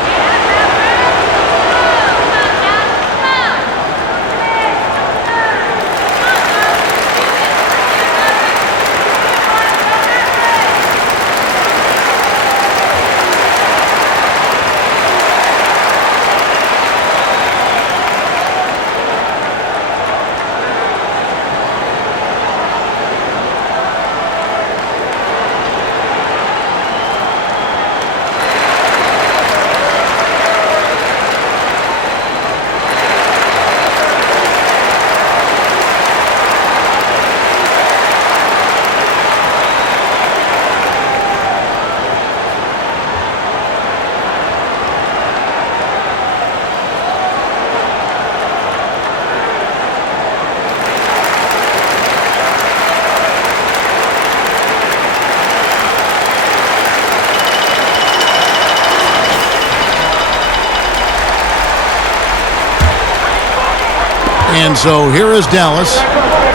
And so here is Dallas,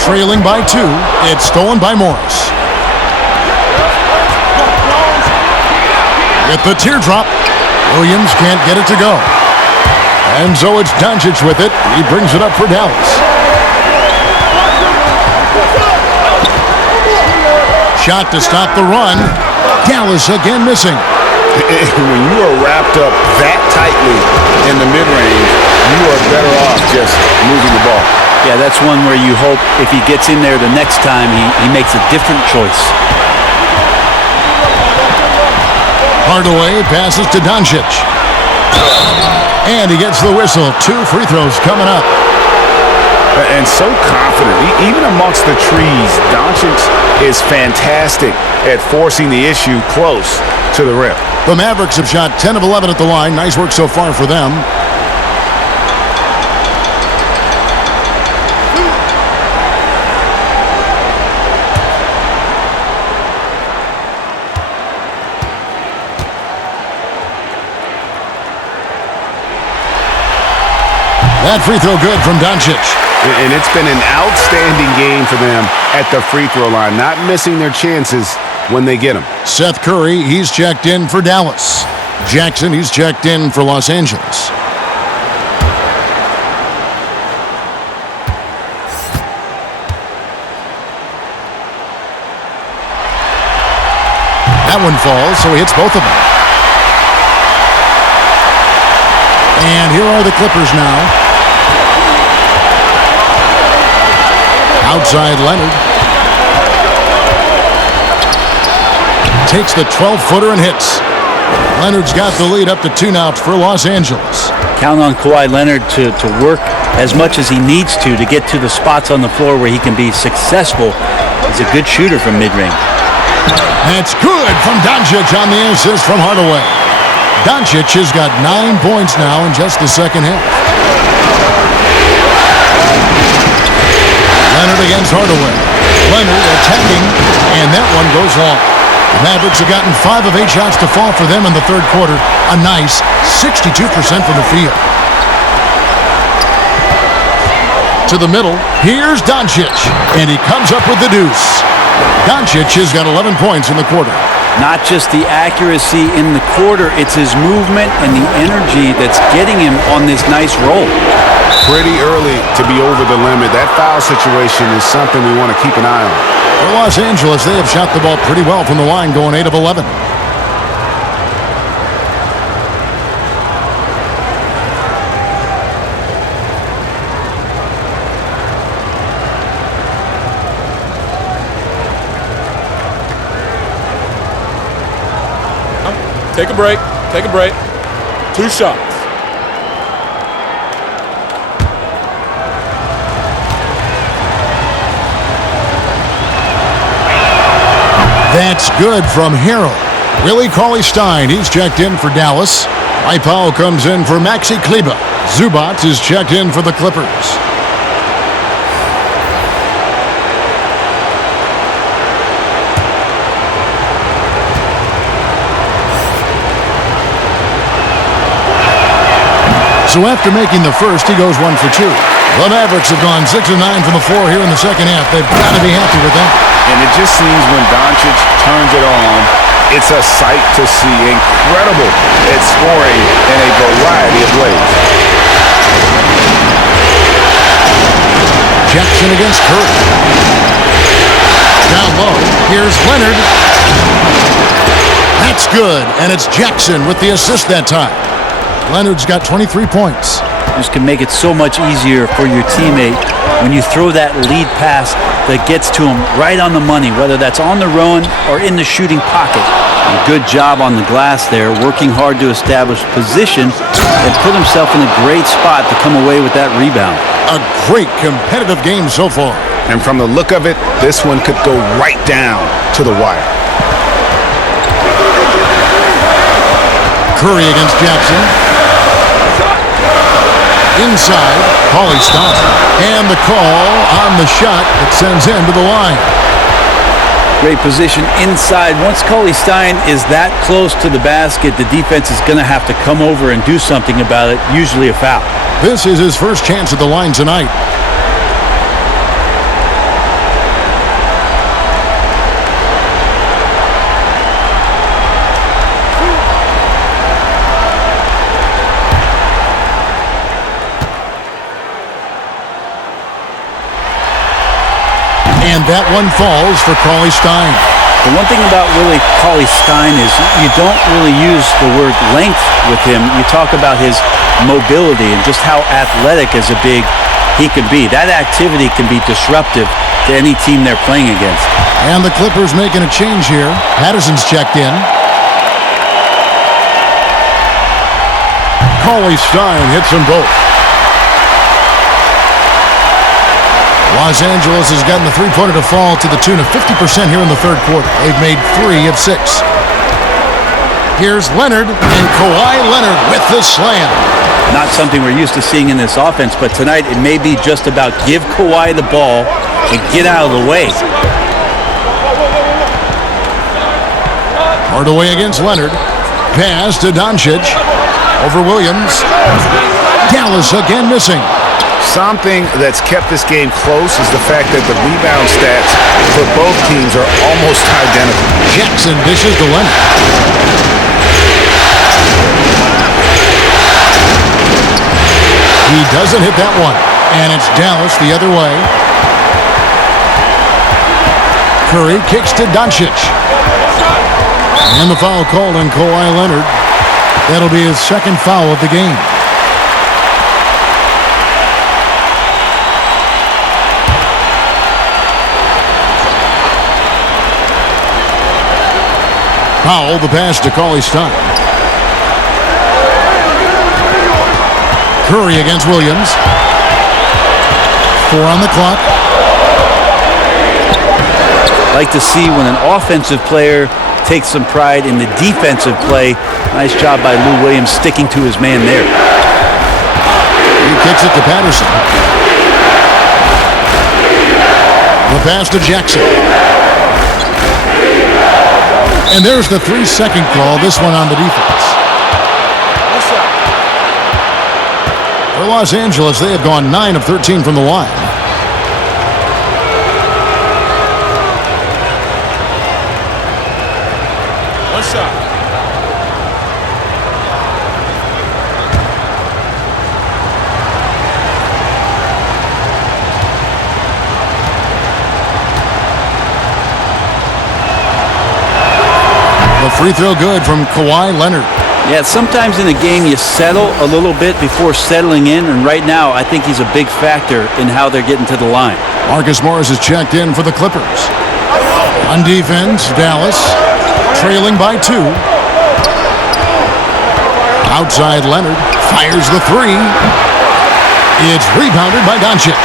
trailing by 2. It's stolen by Morris. With the teardrop, Williams can't get it to go. And so it's Doncic with it. He brings it up for Dallas. Shot to stop the run. Dallas again missing. When you are wrapped up that tightly in the mid-range, you are better off just moving the ball. Yeah, that's one where you hope if he gets in there the next time, he makes a different choice. Hardaway passes to Doncic. And he gets the whistle. 2 free throws coming up. And so confident. Even amongst the trees, Doncic is fantastic at forcing the issue close to the rim. The Mavericks have shot 10 of 11 at the line. Nice work so far for them. That free throw good from Doncic. And it's been an outstanding game for them at the free throw line, not missing their chances when they get them. Seth Curry, he's checked in for Dallas. Jackson, he's checked in for Los Angeles. That one falls, so he hits both of them. And here are the Clippers now. Outside Leonard. Takes the 12-footer and hits. Leonard's got the lead up to 2 now for Los Angeles. Count on Kawhi Leonard to work as much as he needs to get to the spots on the floor where he can be successful. He's a good shooter from mid-range. That's good from Doncic on the assist from Hardaway. Doncic has got 9 points now in just the second half. Leonard against Hardaway. Leonard attacking, and that one goes long. The Mavericks have gotten 5 of 8 shots to fall for them in the third quarter. A nice 62% from the field. To the middle, here's Doncic, and he comes up with the deuce. Doncic has got 11 points in the quarter. Not just the accuracy in the quarter, it's his movement and the energy that's getting him on this nice roll. Pretty early to be over the limit. That foul situation is something we want to keep an eye on. For Los Angeles, they have shot the ball pretty well from the line, going 8 of 11. Take a break. Take a break. 2 shots. That's good from Harrell. Willie Cauley-Stein, he's checked in for Dallas. Mike Powell comes in for Maxi Kleber. Zubac is checked in for the Clippers. So after making the first, he goes 1 for 2. The Mavericks have gone 6 of 9 from the floor here in the second half. They've got to be happy with that. And it just seems when Doncic turns it on, it's a sight to see. Incredible at scoring in a variety of ways. Jackson against Curry. Down low, here's Leonard. That's good, and it's Jackson with the assist that time. Leonard's got 23 points. This can make it so much easier for your teammate when you throw that lead pass that gets to him right on the money, whether that's on the run or in the shooting pocket. A good job on the glass there, working hard to establish position and put himself in a great spot to come away with that rebound. A great competitive game so far. And from the look of it, this one could go right down to the wire. Curry against Jackson. Inside, Cauley Stein. And the call on the shot that sends him to the line. Great position inside. Once Cauley Stein is that close to the basket, the defense is going to have to come over and do something about it, usually a foul. This is his first chance at the line tonight. And that one falls for Cauley Stein. The one thing about really Cauley Stein is you don't really use the word length with him. You talk about his mobility and just how athletic as a big he can be. That activity can be disruptive to any team they're playing against. And the Clippers making a change here. Patterson's checked in. Cauley Stein hits them both. Los Angeles has gotten the three-pointer to fall to the tune of 50% here in the third quarter. They've made 3 of 6. Here's Leonard, and Kawhi Leonard with the slam. Not something we're used to seeing in this offense, but tonight it may be just about give Kawhi the ball and get out of the way. Hardaway against Leonard. Pass to Doncic. Over Williams. Dallas again missing. Something that's kept this game close is the fact that the rebound stats for both teams are almost identical. Jackson dishes to Leonard. He doesn't hit that one. And it's Dallas the other way. Curry kicks to Doncic. And the foul called on Kawhi Leonard. That'll be his second foul of the game. Powell, the pass to Cauley Stein. Curry against Williams. 4 on the clock. Like to see when an offensive player takes some pride in the defensive play. Nice job by Lou Williams sticking to his man there. He kicks it to Patterson. The pass to Jackson. And there's the 3-second call, this one on the defense. For Los Angeles, they have gone 9 of 13 from the line. One shot. The free throw good from Kawhi Leonard. Yeah, sometimes in a game you settle a little bit before settling in, and right now I think he's a big factor in how they're getting to the line. Marcus Morris is checked in for the Clippers. On defense, Dallas trailing by 2. Outside Leonard fires the 3. It's rebounded by Doncic.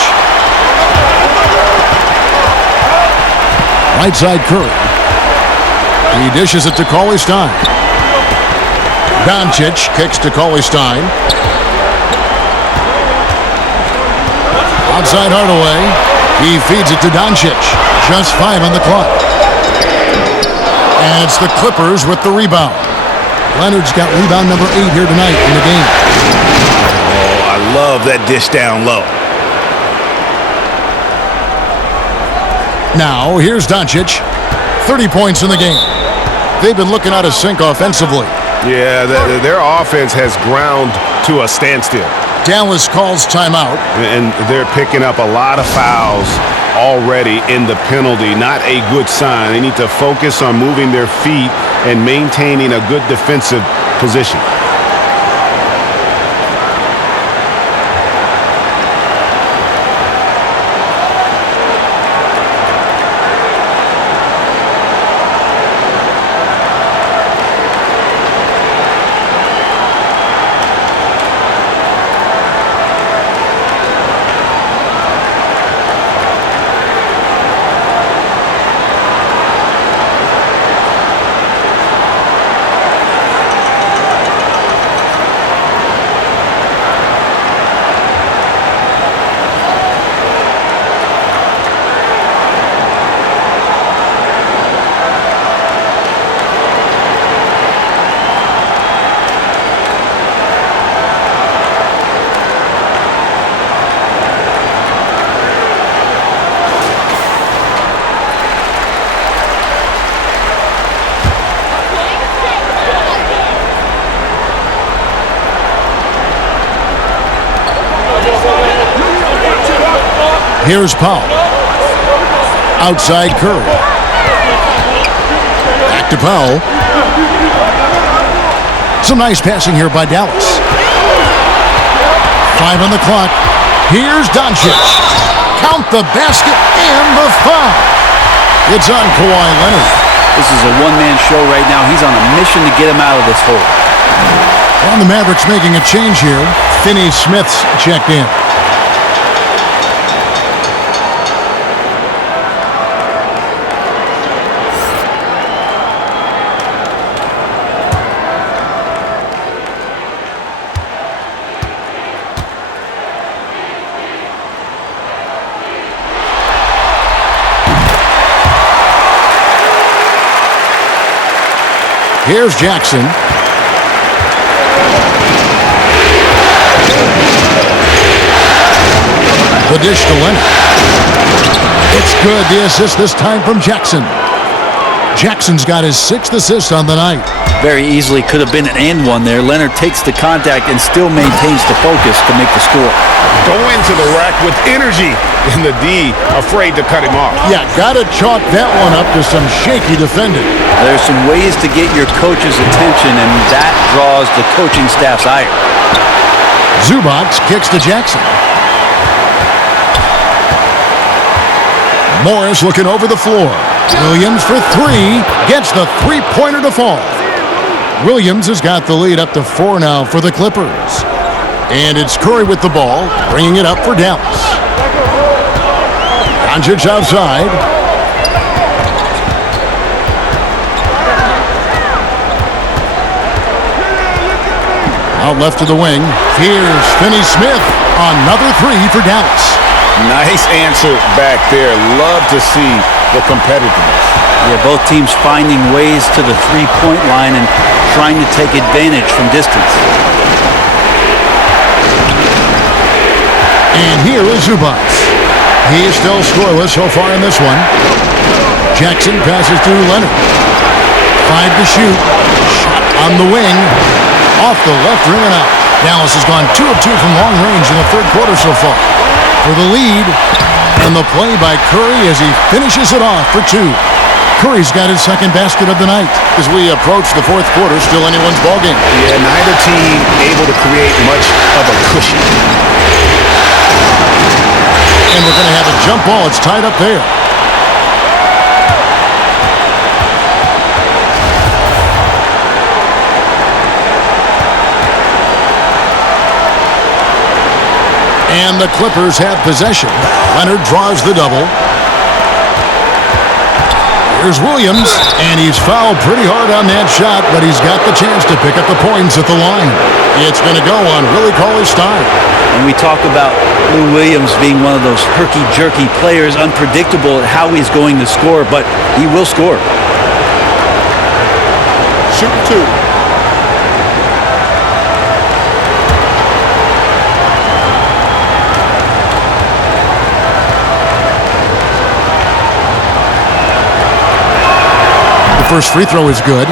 Right side Curry. He dishes it to Cauley Stein. Doncic kicks to Cauley Stein. Outside Hardaway. He feeds it to Doncic. Just 5 on the clock. And it's the Clippers with the rebound. Leonard's got rebound number 8 here tonight in the game. love that dish down low. Now, here's Doncic. 30 points in the game. They've been looking out of sync offensively. Yeah, their offense has ground to a standstill. Dallas calls timeout. And they're picking up a lot of fouls already in the penalty. Not a good sign. They need to focus on moving their feet and maintaining a good defensive position. Here's Powell. Outside Curry. Back to Powell. Some nice passing here by Dallas. 5 on the clock. Here's Doncic. Count the basket and the foul. It's on Kawhi Leonard. This is a one-man show right now. He's on a mission to get him out of this hole. And the Mavericks making a change here. Finney Smith's checked in. Here's Jackson. The dish to Leonard. It's good. The assist this time from Jackson. Jackson's got his 6th assist on the night. Very easily could have been an and one there. Leonard takes the contact and still maintains the focus to make the score. Go into the rack with energy, and the D afraid to cut him off. Yeah, got to chalk that one up to some shaky defending. There's some ways to get your coach's attention, and that draws the coaching staff's ire. Zubac kicks to Jackson. Morris looking over the floor. Williams for 3. Gets the three-pointer to fall. Williams has got the lead up to 4 now for the Clippers. And it's Curry with the ball, bringing it up for Dallas. Doncic outside. Out left to the wing. Here's Finney Smith. Another 3 for Dallas. Nice answer back there. Love to see the competitiveness. Yeah, both teams finding ways to the three-point line and trying to take advantage from distance. And here is Zubac. He is still scoreless so far in this one. Jackson passes to Leonard. 5 to shoot. Shot on the wing. Off the left rim and out. Dallas has gone 2 of 2 from long range in the third quarter so far. For the lead, and the play by Curry as he finishes it off for 2. Curry's got his 2nd basket of the night. As we approach the 4th quarter, still anyone's ballgame. Yeah, neither team able to create much of a cushion. And we're going to have a jump ball. It's tied up there. And the Clippers have possession. Leonard draws the double. Here's Williams, and he's fouled pretty hard on that shot, but he's got the chance to pick up the points at the line. It's going to go on Willie Cauley's style. And we talk about Lou Williams being one of those herky-jerky players, unpredictable at how he's going to score, but he will score. Shooting 2. first free throw is good.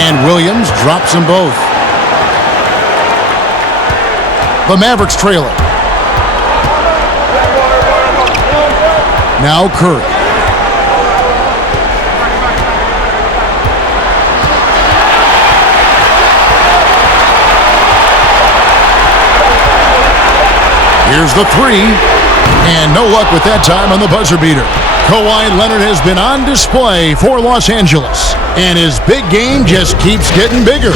And Williams drops them both. The Mavericks trail it. Now Curry. Here's the three. And no luck with that time on the buzzer beater. Kawhi Leonard has been on display for Los Angeles, and his big game just keeps getting bigger.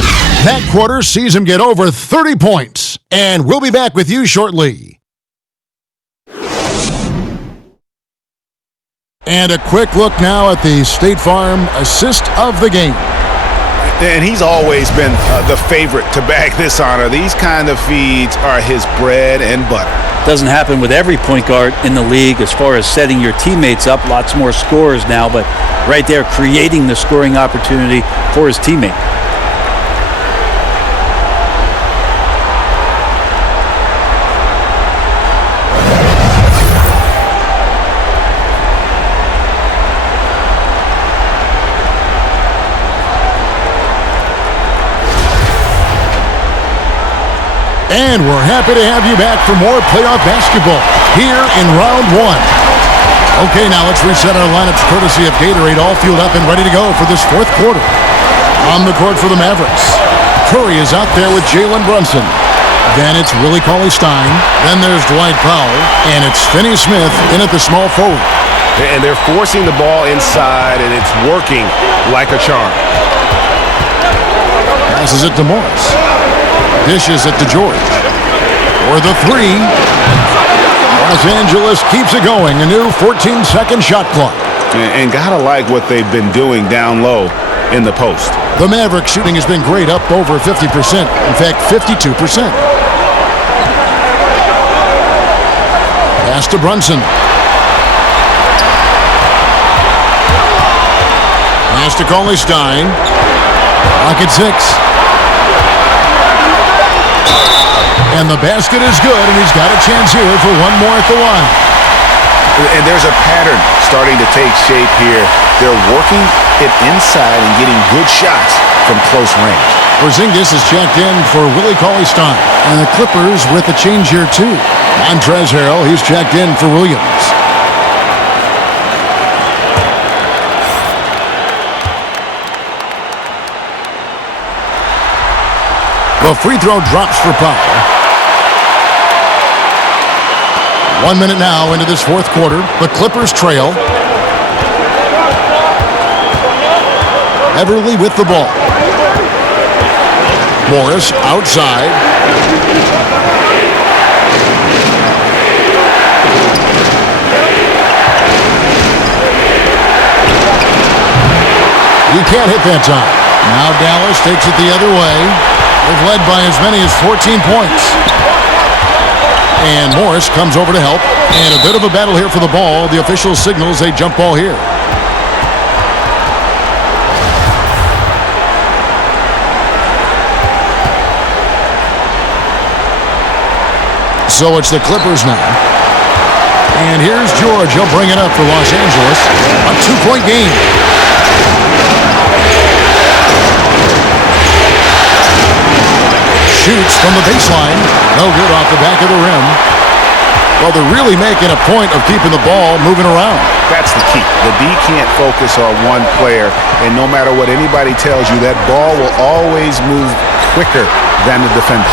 That quarter sees him get over 30 points, and we'll be back with you shortly. And a quick look now at the State Farm assist of the game. And he's always been the favorite to bag this honor. These kind of feeds are his bread and butter. Doesn't happen with every point guard in the league as far as setting your teammates up. Lots more scorers now, but right there creating the scoring opportunity for his teammate. And we're happy to have you back for more playoff basketball here in round one. Okay, now let's reset our lineups courtesy of Gatorade, all fueled up and ready to go for this fourth quarter. On the court for the Mavericks, Curry is out there with Jalen Brunson. Then it's Willie Cauley-Stein. Then there's Dwight Powell. And it's Finney Smith in at the small forward. And they're forcing the ball inside, and it's working like a charm. Passes it to Morris. Dishes it to George. For the three. Los Angeles keeps it going. A new 14-second shot clock. And gotta like what they've been doing down low in the post. The Mavericks shooting has been great, up over 50%. In fact, 52%. Pass to Brunson. Pass to Cauley-Stein. Pocket six. And the basket is good, and he's got a chance here for one more at the line. And there's a pattern starting to take shape here. They're working it inside and getting good shots from close range. Porzingis is checked in for Willie Cauley-Stein. And the Clippers with a change here, too. Montrezl Harrell, he's checked in for Williams. The free throw drops for Powell. 1 minute now into this fourth quarter. The Clippers trail. Everly with the ball. Morris outside. He can't hit that time. Now Dallas takes it the other way. They've led by as many as 14 points. And Morris comes over to help. And a bit of a battle here for the ball. The official signals a jump ball here. So it's the Clippers now. And here's George. He'll bring it up for Los Angeles. A 2-point game. Shoots from the baseline. No good off the back of the rim. Well, they're really making a point of keeping the ball moving around. That's the key. The D can't focus on one player, and no matter what anybody tells you, that ball will always move quicker than the defender.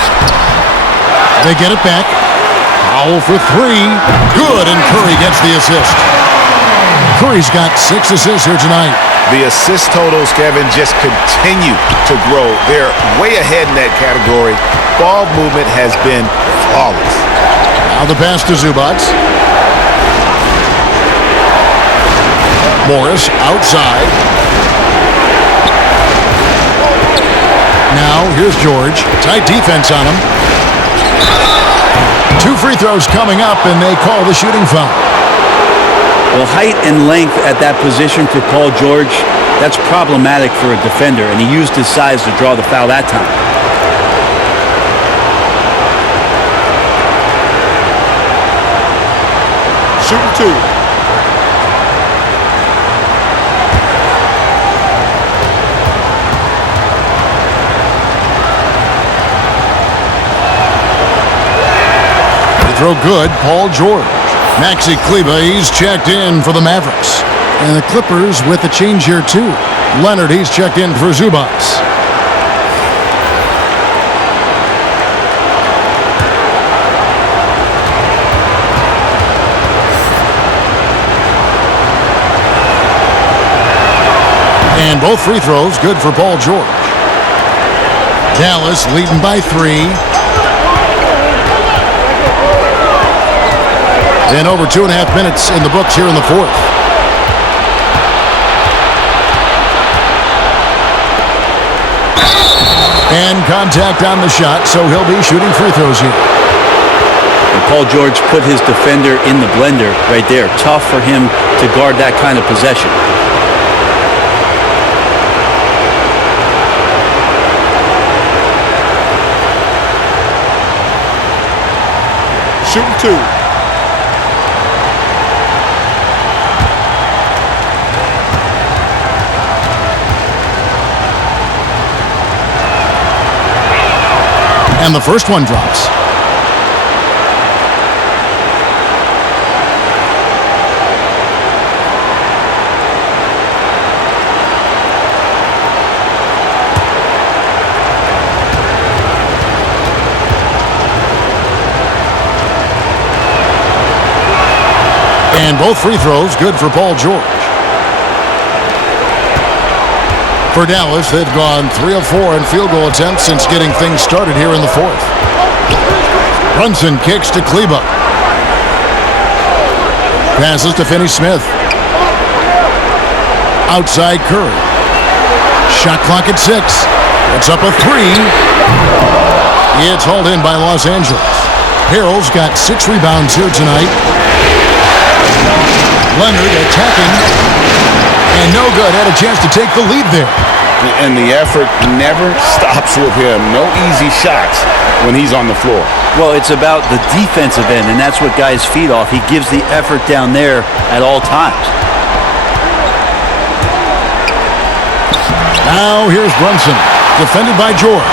They get it back. Powell for three. Good, and Curry gets the assist. Curry's got 6 assists here tonight. The assist totals, Kevin, just continue to grow. They're way ahead in that category. Ball movement has been flawless. Now the pass to Zubac. Morris outside. Now here's George. Tight defense on him. 2 free throws coming up, and they call the shooting foul. Well, height and length at that position for Paul George, that's problematic for a defender, and he used his size to draw the foul that time. Shooting 2. Throw good, Paul George. Maxi Kleber, he's checked in for the Mavericks. And the Clippers with a change here too. Leonard, he's checked in for Zubas. And both free throws good for Paul George. Dallas leading by 3. And over 2.5 minutes in the books here in the fourth. And contact on the shot, so he'll be shooting free throws here. And Paul George put his defender in the blender right there. Tough for him to guard that kind of possession. Shooting 2. And the first one drops. And both free throws good for Paul George. For Dallas, they've gone 3 of 4 in field goal attempts since getting things started here in the fourth. Brunson kicks to Kleber. Passes to Finney-Smith. Outside Curry. Shot clock at 6. It's up a 3. It's hauled in by Los Angeles. Harrell's got 6 rebounds here tonight. Leonard attacking. And no good. Had a chance to take the lead there. And the effort never stops with him. No easy shots when he's on the floor. Well, it's about the defensive end, and that's what guys feed off. He gives the effort down there at all times. Now here's Brunson. Defended by George.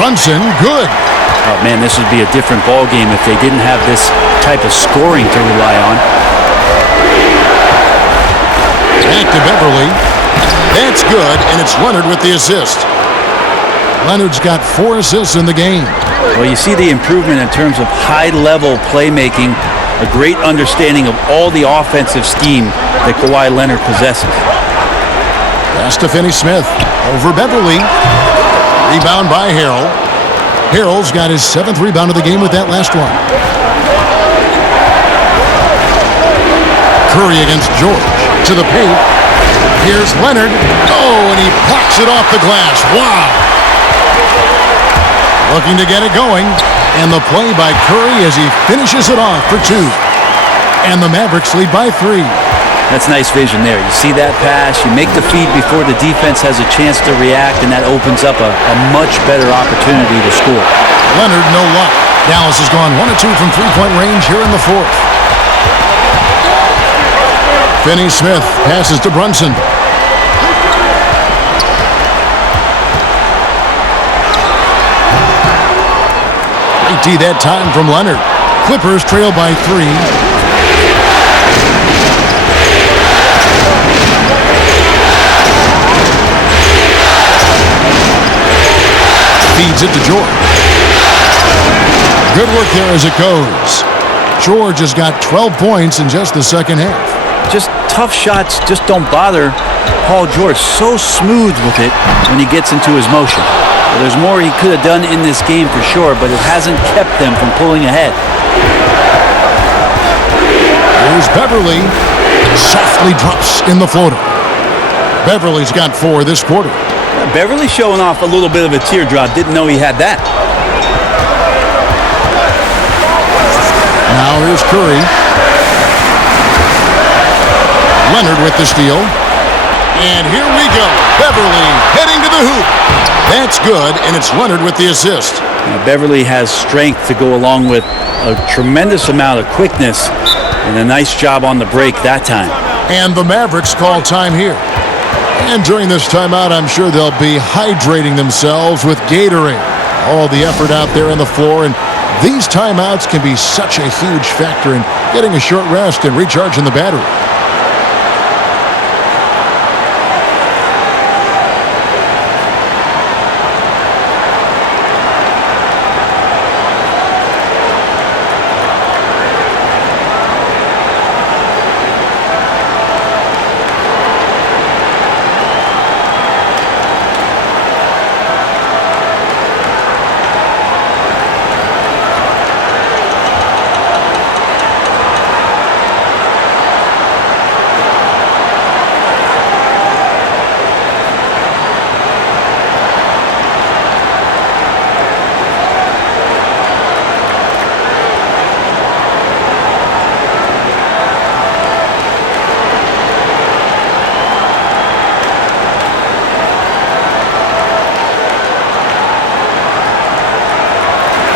Brunson, good. Oh, man, this would be a different ball game if they didn't have this type of scoring to rely on. Back to Beverly. That's good, and it's Leonard with the assist. Leonard's got 4 assists in the game. Well, you see the improvement in terms of high-level playmaking, a great understanding of all the offensive scheme that Kawhi Leonard possesses. Pass to Finney-Smith. Over Beverly. Rebound by Harrell. Harrell's got his 7th rebound of the game with that last one. Curry against George. To the paint. Here's Leonard. Oh, and he blocks it off the glass. Wow. Looking to get it going. And the play by Curry as he finishes it off for 2. And the Mavericks lead by 3. That's nice vision there. You see that pass, you make the feed before the defense has a chance to react, and that opens up a much better opportunity to score. Leonard, no luck. Dallas has gone 1 of 2 from three-point range here in the fourth. Finney-Smith passes to Brunson. Great D that time from Leonard. Clippers trail by 3. Feeds it to George. Good work there as it goes. George has got 12 points in just the second half. Just tough shots just don't bother Paul George. So smooth with it when he gets into his motion. Well, there's more he could have done in this game for sure, but it hasn't kept them from pulling ahead. Here's Beverly. Softly drops in the floater. Beverly's got 4 this quarter. Beverly showing off a little bit of a teardrop. Didn't know he had that. Here's Curry. Leonard with the steal. And here we go. Beverly heading to the hoop. That's good, and it's Leonard with the assist. Beverly has strength to go along with a tremendous amount of quickness, and a nice job on the break that time. And the Mavericks call time here. And during this timeout, I'm sure they'll be hydrating themselves with Gatorade. All the effort out there on the floor, and these timeouts can be such a huge factor in getting a short rest and recharging the battery.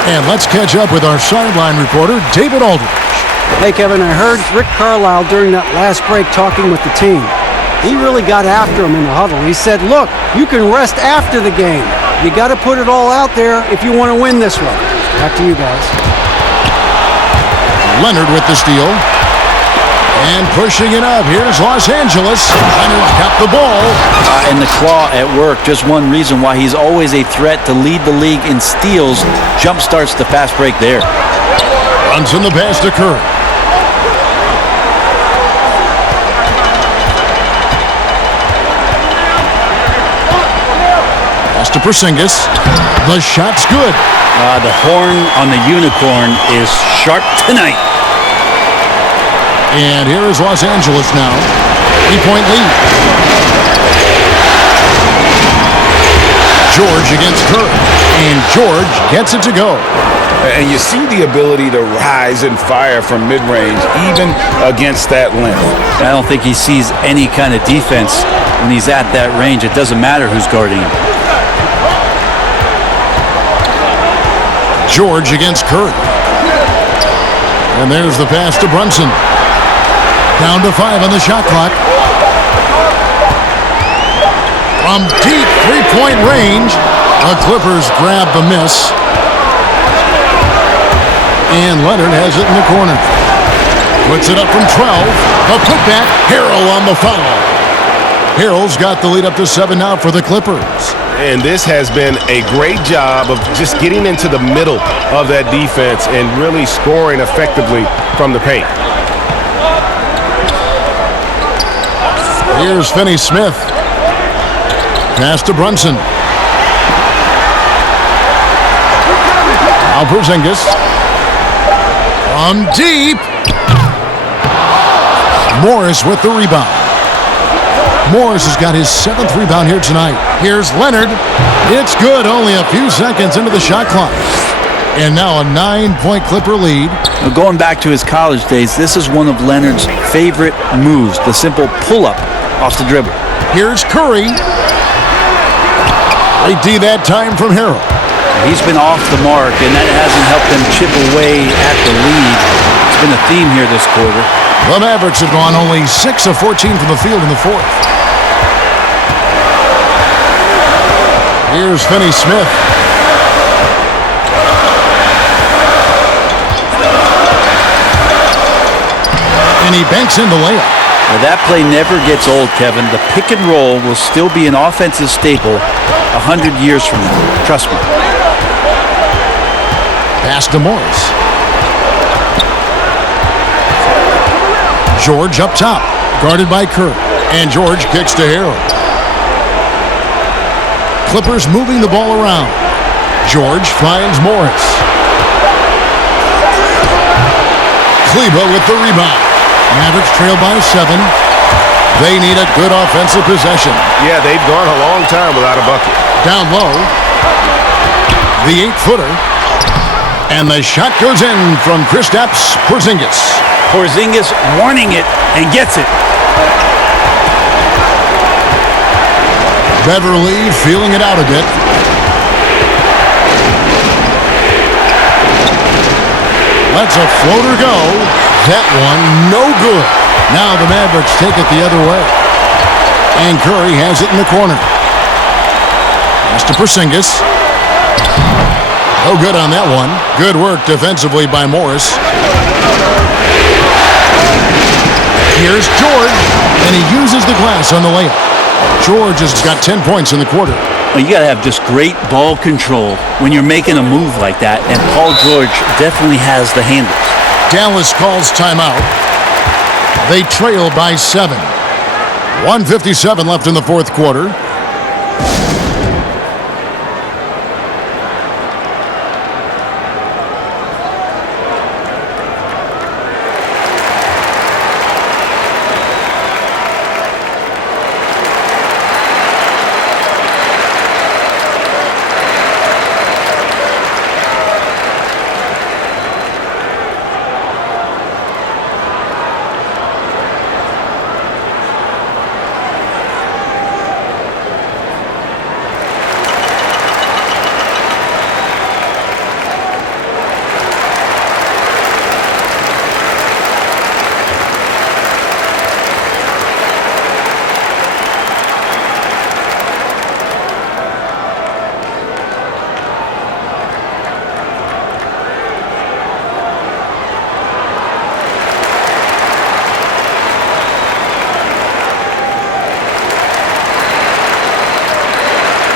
And let's catch up with our sideline reporter, David Aldridge. Hey, Kevin, I heard Rick Carlisle during that last break talking with the team. He really got after him in the huddle. He said, look, you can rest after the game. You got to put it all out there if you want to win this one. Back to you guys. Leonard with the steal. And pushing it up. Here's Los Angeles. Leonard's got the ball. And the claw at work. Just one reason why he's always a threat to lead the league in steals. Jump starts the fast break there. Runs in the pass to Curry. Pass to Porzingis. The shot's good. The horn on the unicorn is sharp tonight. And here is Los Angeles now. 3-point lead. George against Curry. And George gets it to go. And you see the ability to rise and fire from mid-range, even against that length. I don't think he sees any kind of defense when he's at that range. It doesn't matter who's guarding him. George against Curry. And there's the pass to Brunson. Down to 5 on the shot clock. From deep three-point range, the Clippers grab the miss. And Leonard has it in the corner. Puts it up from 12. The putback, Harrell on the foul. Harrell's got the lead up to 7 now for the Clippers. And this has been a great job of just getting into the middle of that defense and really scoring effectively from the paint. Here's Finney-Smith. Pass to Brunson. Now Porzingis. From deep. Morris with the rebound. Morris has got his 7th rebound here tonight. Here's Leonard. It's good. Only a few seconds into the shot clock. And now a 9-point Clipper lead. Now going back to his college days, this is one of Leonard's favorite moves, the simple pull-up off the dribble. Here's Curry. Great D that time from Harrell. He's been off the mark, and that hasn't helped them chip away at the lead. It's been a theme here this quarter. The Mavericks have gone only 6 of 14 from the field in the 4th. Here's Finney-Smith. And he banks in the layup. Now that play never gets old, Kevin. The pick and roll will still be an offensive staple 100 years from now. Trust me. Pass to Morris. George up top, guarded by Curry. And George kicks to Harrell. Clippers moving the ball around. George finds Morris. Kleba with the rebound. Mavericks trail by 7. They need a good offensive possession. Yeah, they've gone a long time without a bucket. Down low. The 8-footer. And the shot goes in from Kristaps Porzingis. Porzingis wanting it and gets it. Beverly feeling it out a bit. Lets a floater go. That one no good. Now the Mavericks take it the other way. And Curry has it in the corner. Pass to Porzingis. No good on that one. Good work defensively by Morris. Here's George, and he uses the glass on the layup. George has got 10 points in the quarter. Well, you got to have just great ball control when you're making a move like that, and Paul George definitely has the handles. Dallas calls timeout. They trail by 7. 1:57 left in the fourth quarter.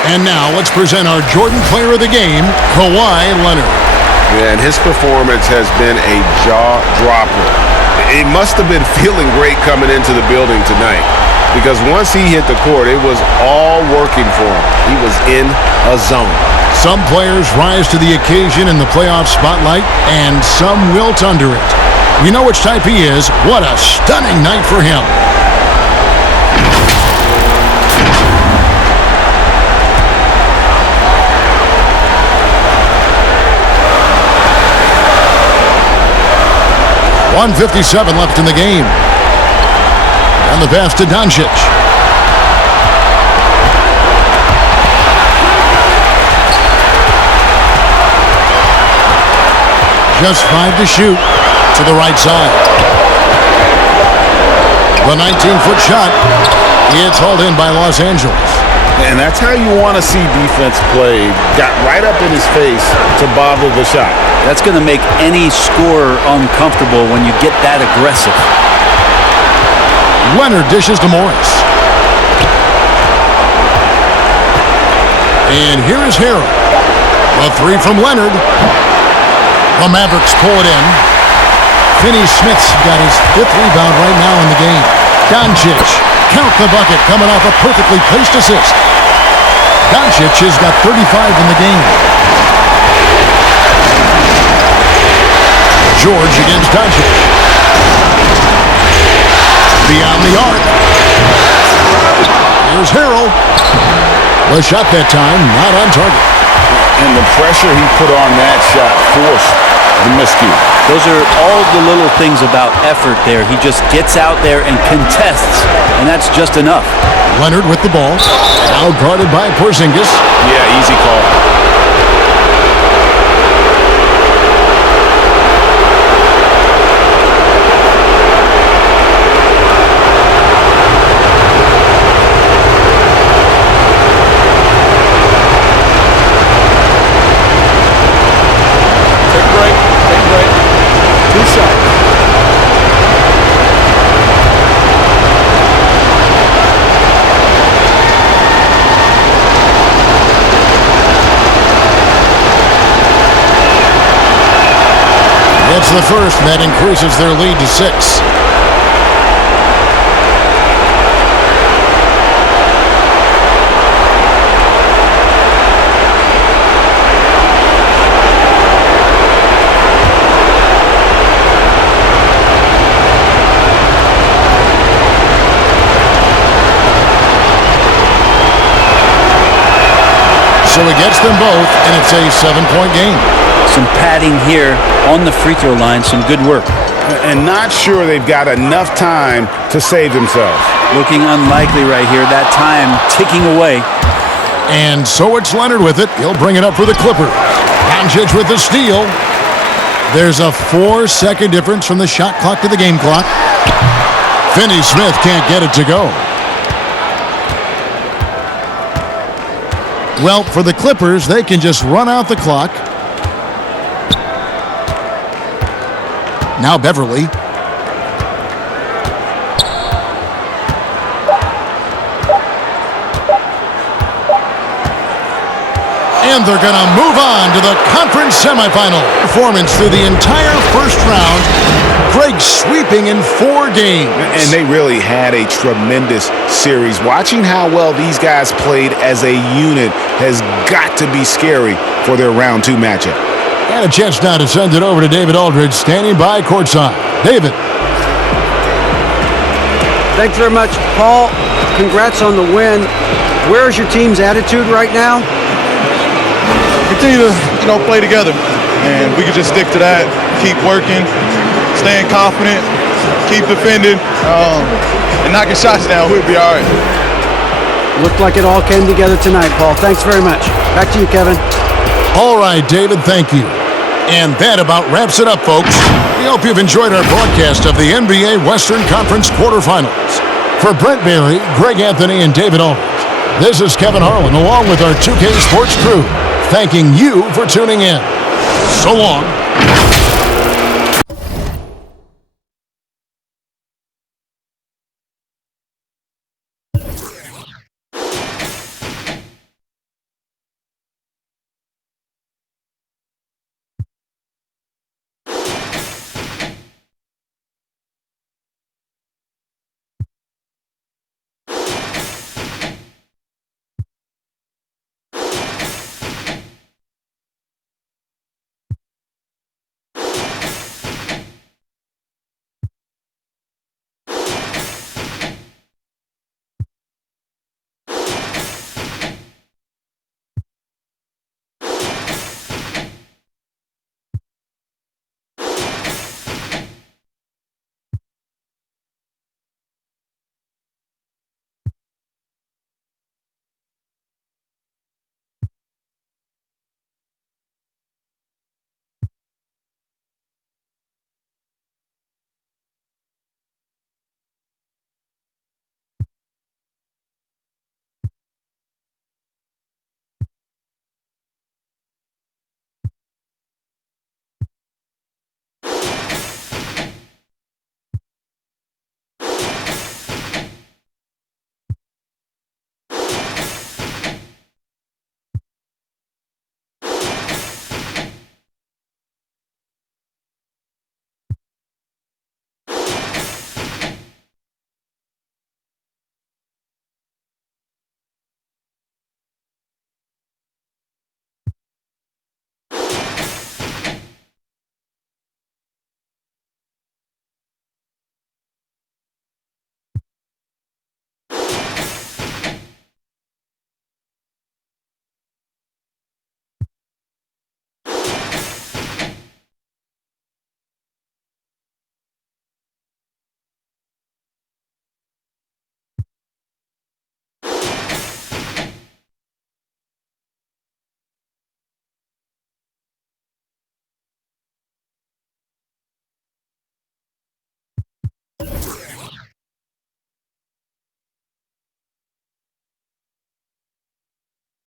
And now let's present our Jordan Player of the Game, Kawhi Leonard. Yeah, and his performance has been a jaw-dropper. He must have been feeling great coming into the building tonight, because once he hit the court, it was all working for him. He was in a zone. Some players rise to the occasion in the playoff spotlight, and some wilt under it. We know which type he is. What a stunning night for him. .157 left in the game. And the pass to Doncic. Just 5 to shoot to the right side. The 19-foot shot. It's hauled in by Los Angeles. And that's how you want to see defense play. Got right up in his face to bother the shot. That's going to make any scorer uncomfortable when you get that aggressive. Leonard dishes to Morris. And here is Harrell. A three from Leonard. The Mavericks pull it in. Finney-Smith's got his 5th rebound right now in the game. Doncic, count the bucket, coming off a perfectly placed assist. Doncic has got 35 in the game. George against Doncic. Beyond the arc. Here's Harrell. The shot that time, not on target. And the pressure he put on that shot forced the miscue. Those are all the little things about effort there. He just gets out there and contests, and that's just enough. Leonard with the ball. Now guarded by Porzingis. Yeah, easy call. That's the first, and that increases their lead to 6. So he gets them both, and it's a 7-point game. Some padding here on the free throw line. Some good work. And not sure they've got enough time to save themselves. Looking unlikely right here. That time ticking away. And so it's Leonard with it. He'll bring it up for the Clippers. Doncic with the steal. There's a 4-second difference from the shot clock to the game clock. Finney-Smith can't get it to go. Well, for the Clippers, they can just run out the clock. Now Beverly. And they're going to move on to the conference semifinal. Performance through the entire first round. Greg sweeping in 4 games. And they really had a tremendous series. Watching how well these guys played as a unit has got to be scary for their round 2 matchup. And a chance now to send it over to David Aldridge, standing by courtside. David. Thanks very much, Paul. Congrats on the win. Where's your team's attitude right now? Continue to, play together, and we can just stick to that, keep working, staying confident, keep defending, and knocking shots down. We'll be all right. Looked like it all came together tonight, Paul. Thanks very much. Back to you, Kevin. All right, David, thank you. And that about wraps it up, folks. We hope you've enjoyed our broadcast of the NBA Western Conference quarterfinals. For Brent Barry, Greg Anthony, and David Aldridge, this is Kevin Harlan along with our 2K Sports crew, thanking you for tuning in. So long.